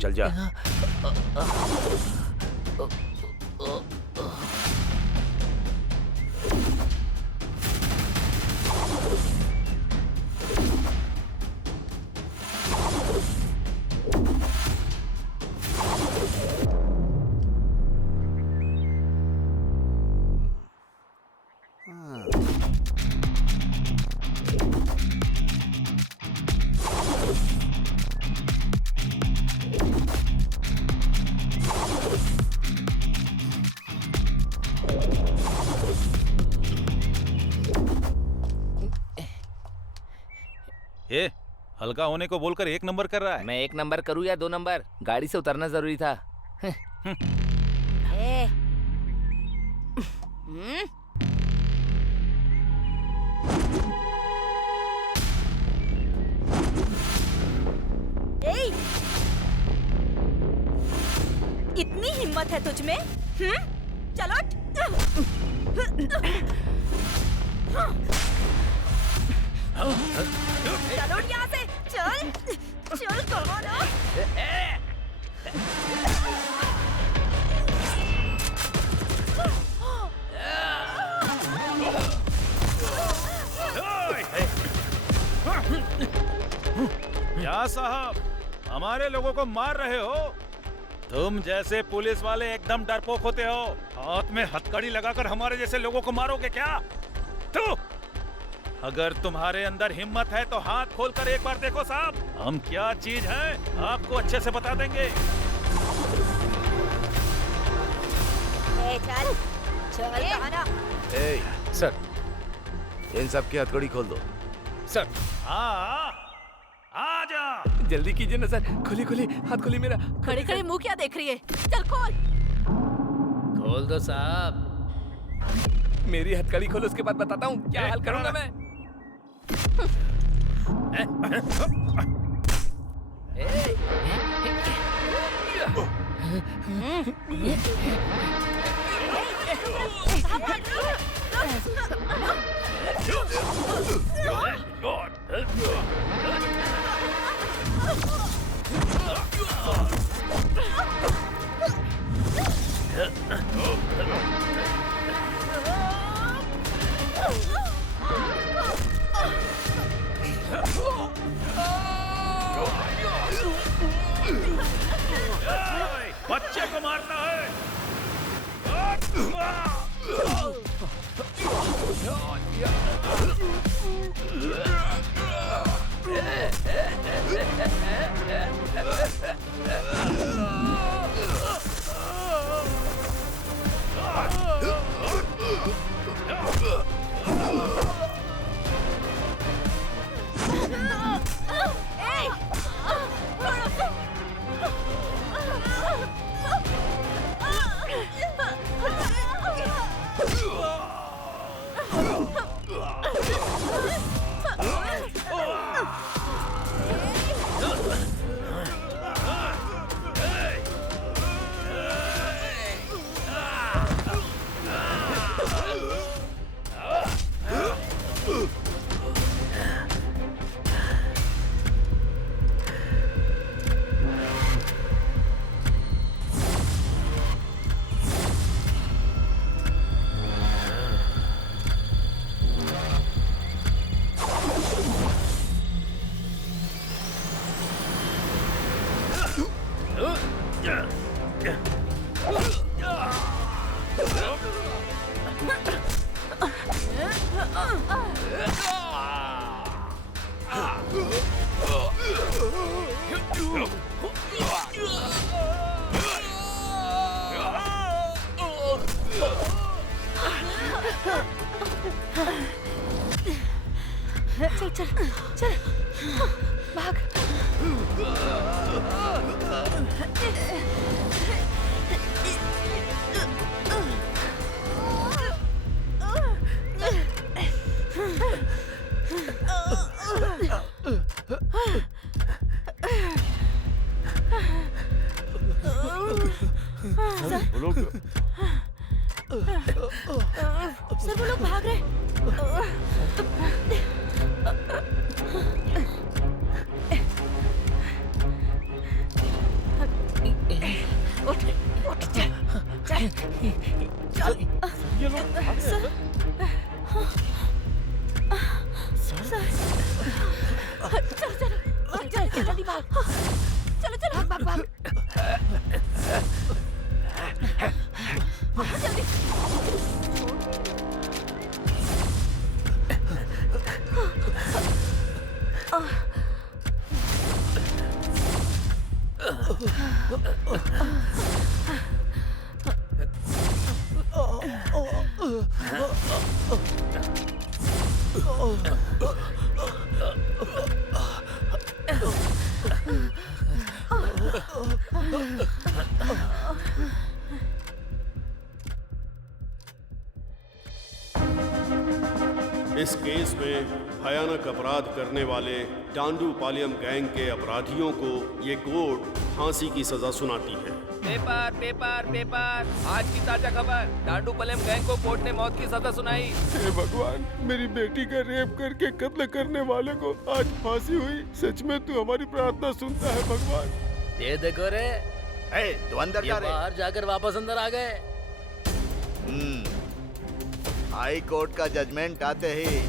चल जा। ए, हल्का होने को बोलकर 1 नंबर कर रहा है। मैं 1 नंबर करूँ या 2 नंबर? गाड़ी से उतरना जरूरी था। ए, ए, इतनी हिम्मत है तुझ में? चलो चलो यहाँ से, चल चल कमाना। क्या साहब, हमारे लोगों को मार रहे हो? तुम जैसे पुलिस वाले एकदम डरपोक होते हो। हाथ में हथकड़ी लगाकर हमारे जैसे लोगों को मारोगे क्या? तो अगर तुम्हारे अंदर हिम्मत है तो हाथ खोलकर एक बार देखो साहब, हम क्या चीज है आपको अच्छे से बता देंगे। चल चल कहाना। ए, सर। इन सब की हथकड़ी खोल दो। सर। हाँ, आ जा। जल्दी कीजिए ना सर, खोली खोली, हाथ खोली मेरा। खड़े खड़े मुंह क्या देख रही है? चल खोल। खोल दो साहब। मेरी हथकड़ी खोलो, उसके बाद बताता हूँ क्या हाल करूंगा मैं। बच्चे को मारता है। चल चल चल भाग। सर वो लोग भाग रहे। उठ उठ चल चल चल। ये लोग भाग रहे हैं। चल चल चल चल जल्दी भाग। चलो चलो भाग भाग भाग। जल्दी। इस केस में भयानक अपराध करने वाले टांडू पालियम गैंग के अपराधियों को ये कोर्ट फांसी की सजा सुनाती है। पेपर पेपर पेपर, आज की ताजा खबर, डांडू पलेम गैंग को कोर्ट ने मौत की सजा सुनाई। हे भगवान, मेरी बेटी का रेप करके कत्ल करने वाले को आज फांसी हुई। सच में तू हमारी प्रार्थना सुनता है भगवान। ये देखो रे, तू अंदर जा रे। बाहर जाकर वापस अंदर आ गए। हाई कोर्ट का जजमेंट आते ही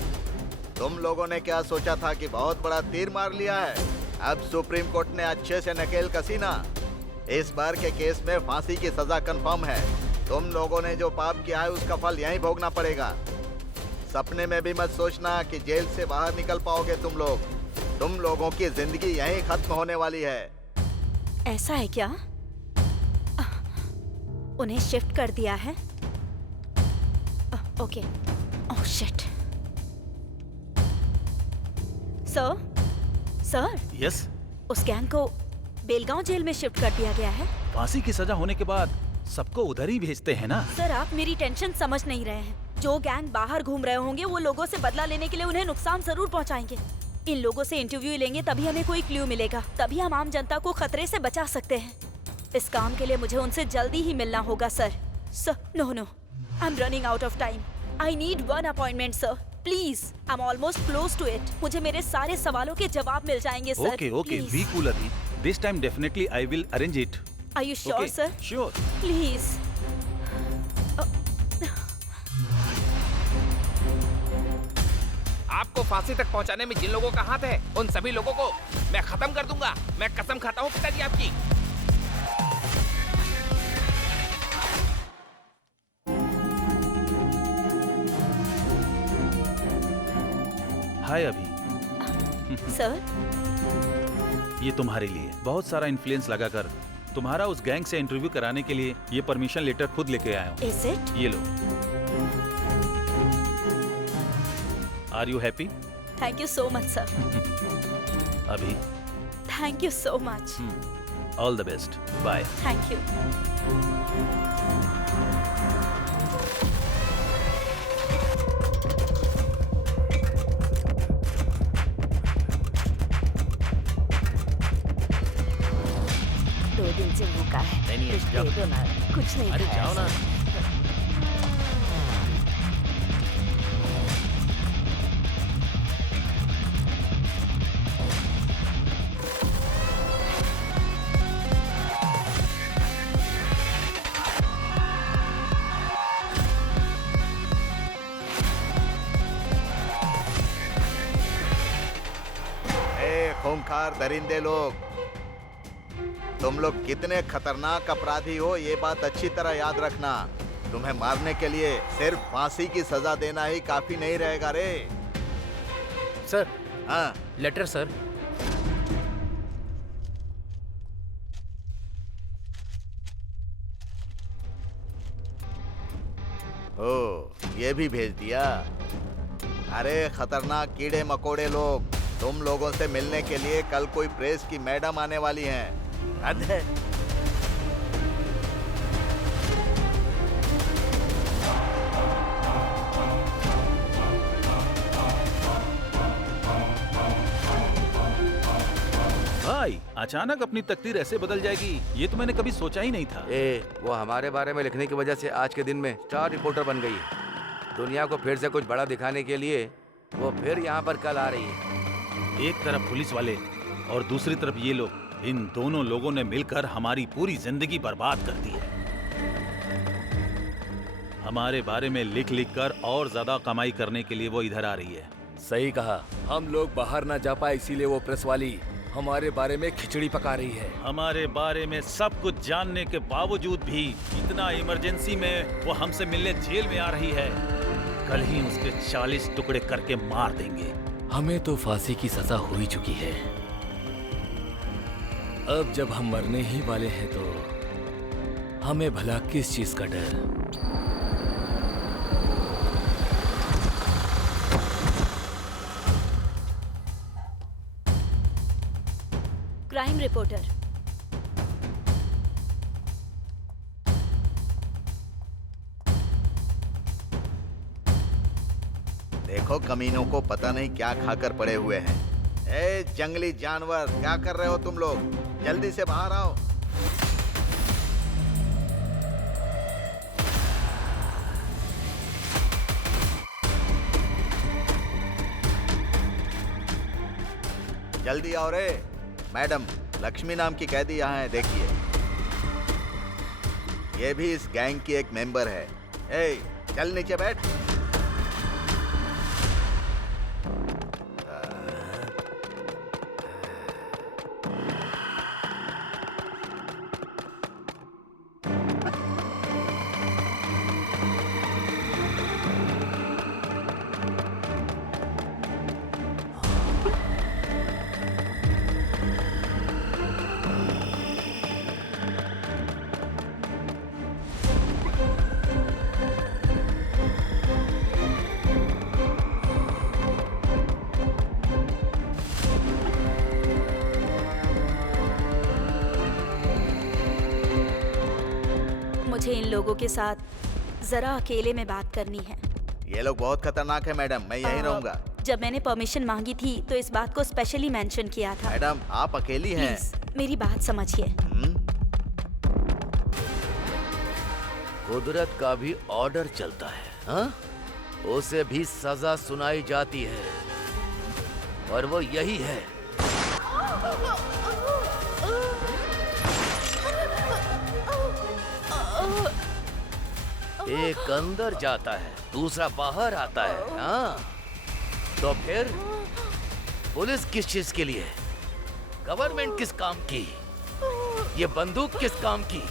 तुम लोगों ने क्या सोचा था कि बहुत बड़ा तीर मार लिया है? अब सुप्रीम कोर्ट ने अच्छे से नकेल कसी ना। इस बार के केस में फांसी की सजा कंफर्म है। तुम लोगों ने जो पाप किया है उसका फल यहीं भोगना पड़ेगा। सपने में भी मत सोचना कि जेल से बाहर निकल पाओगे तुम लोग। तुम लोगों की जिंदगी यहीं खत्म होने वाली है। ऐसा है क्या? उन्हें शिफ्ट कर दिया है? Okay. Oh shit. Sir yes, उस गैंग को बेलगांव जेल में शिफ्ट कर दिया गया है। फांसी की सजा होने के बाद सबको उधर ही भेजते हैं ना। सर आप मेरी टेंशन समझ नहीं रहे हैं। जो गैंग बाहर घूम रहे होंगे वो लोगों से बदला लेने के लिए उन्हें नुकसान जरूर पहुंचाएंगे। इन लोगों से इंटरव्यू लेंगे तभी हमें कोई क्लू मिलेगा, तभी हम आम जनता को खतरे से बचा सकते हैं। इस काम के लिए मुझे उनसे जल्दी ही मिलना होगा sir. No I am running out of time. I need one appointment sir, please. I am almost close to it. मुझे मेरे सारे सवालों के जवाब मिल जाएंगे सर। ओके, बी कूल अभी। This time definitely I will arrange it. Are you sure, Okay, sir? Sure. Please. आपको फांसी तक पहुंचाने में जिन लोगों का हाथ है, उन सभी लोगों को मैं खत्म कर दूंगा। मैं कसम खाता हूँ पिताजी आपकी। हाय अभी। सर ये तुम्हारे लिए बहुत सारा इन्फ्लुएंस लगाकर तुम्हारा उस गैंग से इंटरव्यू कराने के लिए ये परमिशन लेटर खुद लेके आया हूँ। Is it? ये लो। Are you happy? Thank you so much, sir. अभी Thank you so much. All the best. Bye. Thank you. दो दिन से भूखा है। नहीं, कुछ जाओ। दे दो ना। कुछ नहीं अरे खाया जाओ ना। सर। खूंखार दरिंदे लोग, तुम लोग कितने खतरनाक अपराधी हो ये बात अच्छी तरह याद रखना। तुम्हें मारने के लिए सिर्फ फांसी की सजा देना ही काफी नहीं रहेगा रे। सर, हाँ लेटर सर। ओ ये भी भेज दिया। अरे खतरनाक कीड़े मकोड़े लोग, तुम लोगों से मिलने के लिए कल कोई प्रेस की मैडम आने वाली हैं। हद है। भाई अचानक अपनी तकदीर ऐसे बदल जाएगी ये तो मैंने कभी सोचा ही नहीं था। वो हमारे बारे में लिखने की वजह से आज के दिन में स्टार रिपोर्टर बन गई है। दुनिया को फिर से कुछ बड़ा दिखाने के लिए वो फिर यहाँ पर कल आ रही है। एक तरफ पुलिस वाले और दूसरी तरफ ये लोग, इन दोनों लोगों ने मिलकर हमारी पूरी जिंदगी बर्बाद कर दी है। हमारे बारे में लिख लिख कर और ज्यादा कमाई करने के लिए वो इधर आ रही है। सही कहा, हम लोग बाहर ना जा पाए इसीलिए वो प्रेस वाली हमारे बारे में खिचड़ी पका रही है। हमारे बारे में सब कुछ जानने के बावजूद भी इतना इमरजेंसी में वो हमसे मिलने जेल में आ रही है। कल ही उसके 40 टुकड़े करके मार देंगे। हमें तो फांसी की सजा हो ही चुकी है। अब जब हम मरने ही वाले हैं तो हमें भला किस चीज का डर। Crime reporter. देखो देखो कमीनों को पता नहीं क्या खाकर पड़े हुए हैं। ए जंगली जानवर, क्या कर रहे हो तुम लोग? जल्दी से बाहर आओ। जल्दी आओ रे। मैडम, लक्ष्मी नाम की कैदी यहाँ है, देखिए। ये भी इस गैंग की एक मेंबर है। ए, चल नीचे बैठ। मुझे इन लोगों के साथ जरा अकेले में बात करनी है। ये लोग बहुत खतरनाक है मैडम, मैं यहीं रहूंगा। जब मैंने परमिशन मांगी थी तो इस बात को स्पेशली मेंशन किया था। मैडम, आप अकेली हैं। प्लीज मेरी बात समझिए। कुदरत का भी ऑर्डर चलता है, हाँ? उसे भी सजा सुनाई जाती है और वो यही है। एक अंदर जाता है, दूसरा बाहर आता है, हाँ? तो फिर पुलिस किस चीज के लिए? गवर्नमेंट किस काम की? ये बंदूक किस काम की?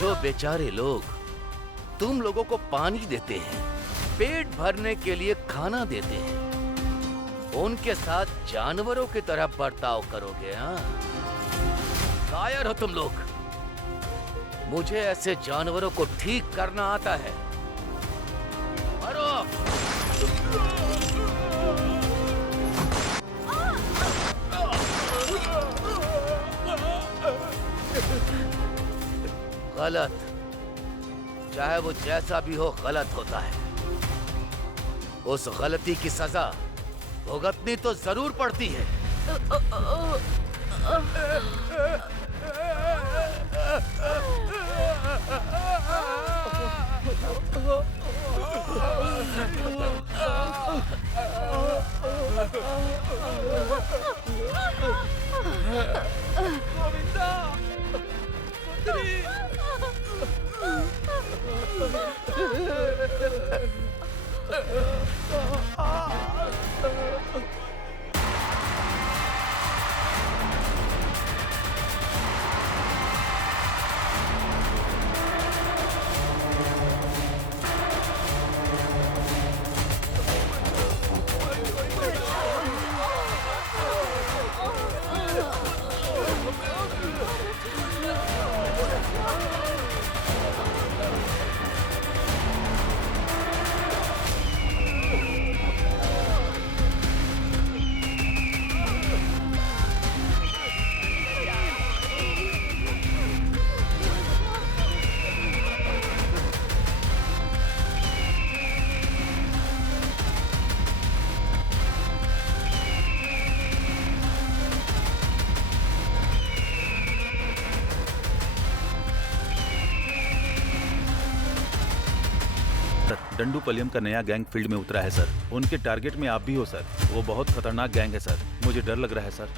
जो बेचारे लोग तुम लोगों को पानी देते हैं, पेट भरने के लिए खाना देते हैं, उनके साथ जानवरों की तरह बर्ताव करोगे, हाँ? कायर हो तुम लोग। मुझे ऐसे जानवरों को ठीक करना आता है। मरो। गलत, चाहे वो जैसा भी हो, गलत होता है। उस गलती की सजा भुगतनी तो जरूर पड़ती है। डंडूपलियम का नया गैंग फील्ड में उतरा है सर। उनके टारगेट में आप भी हो सर। वो बहुत खतरनाक गैंग है सर। मुझे डर लग रहा है सर।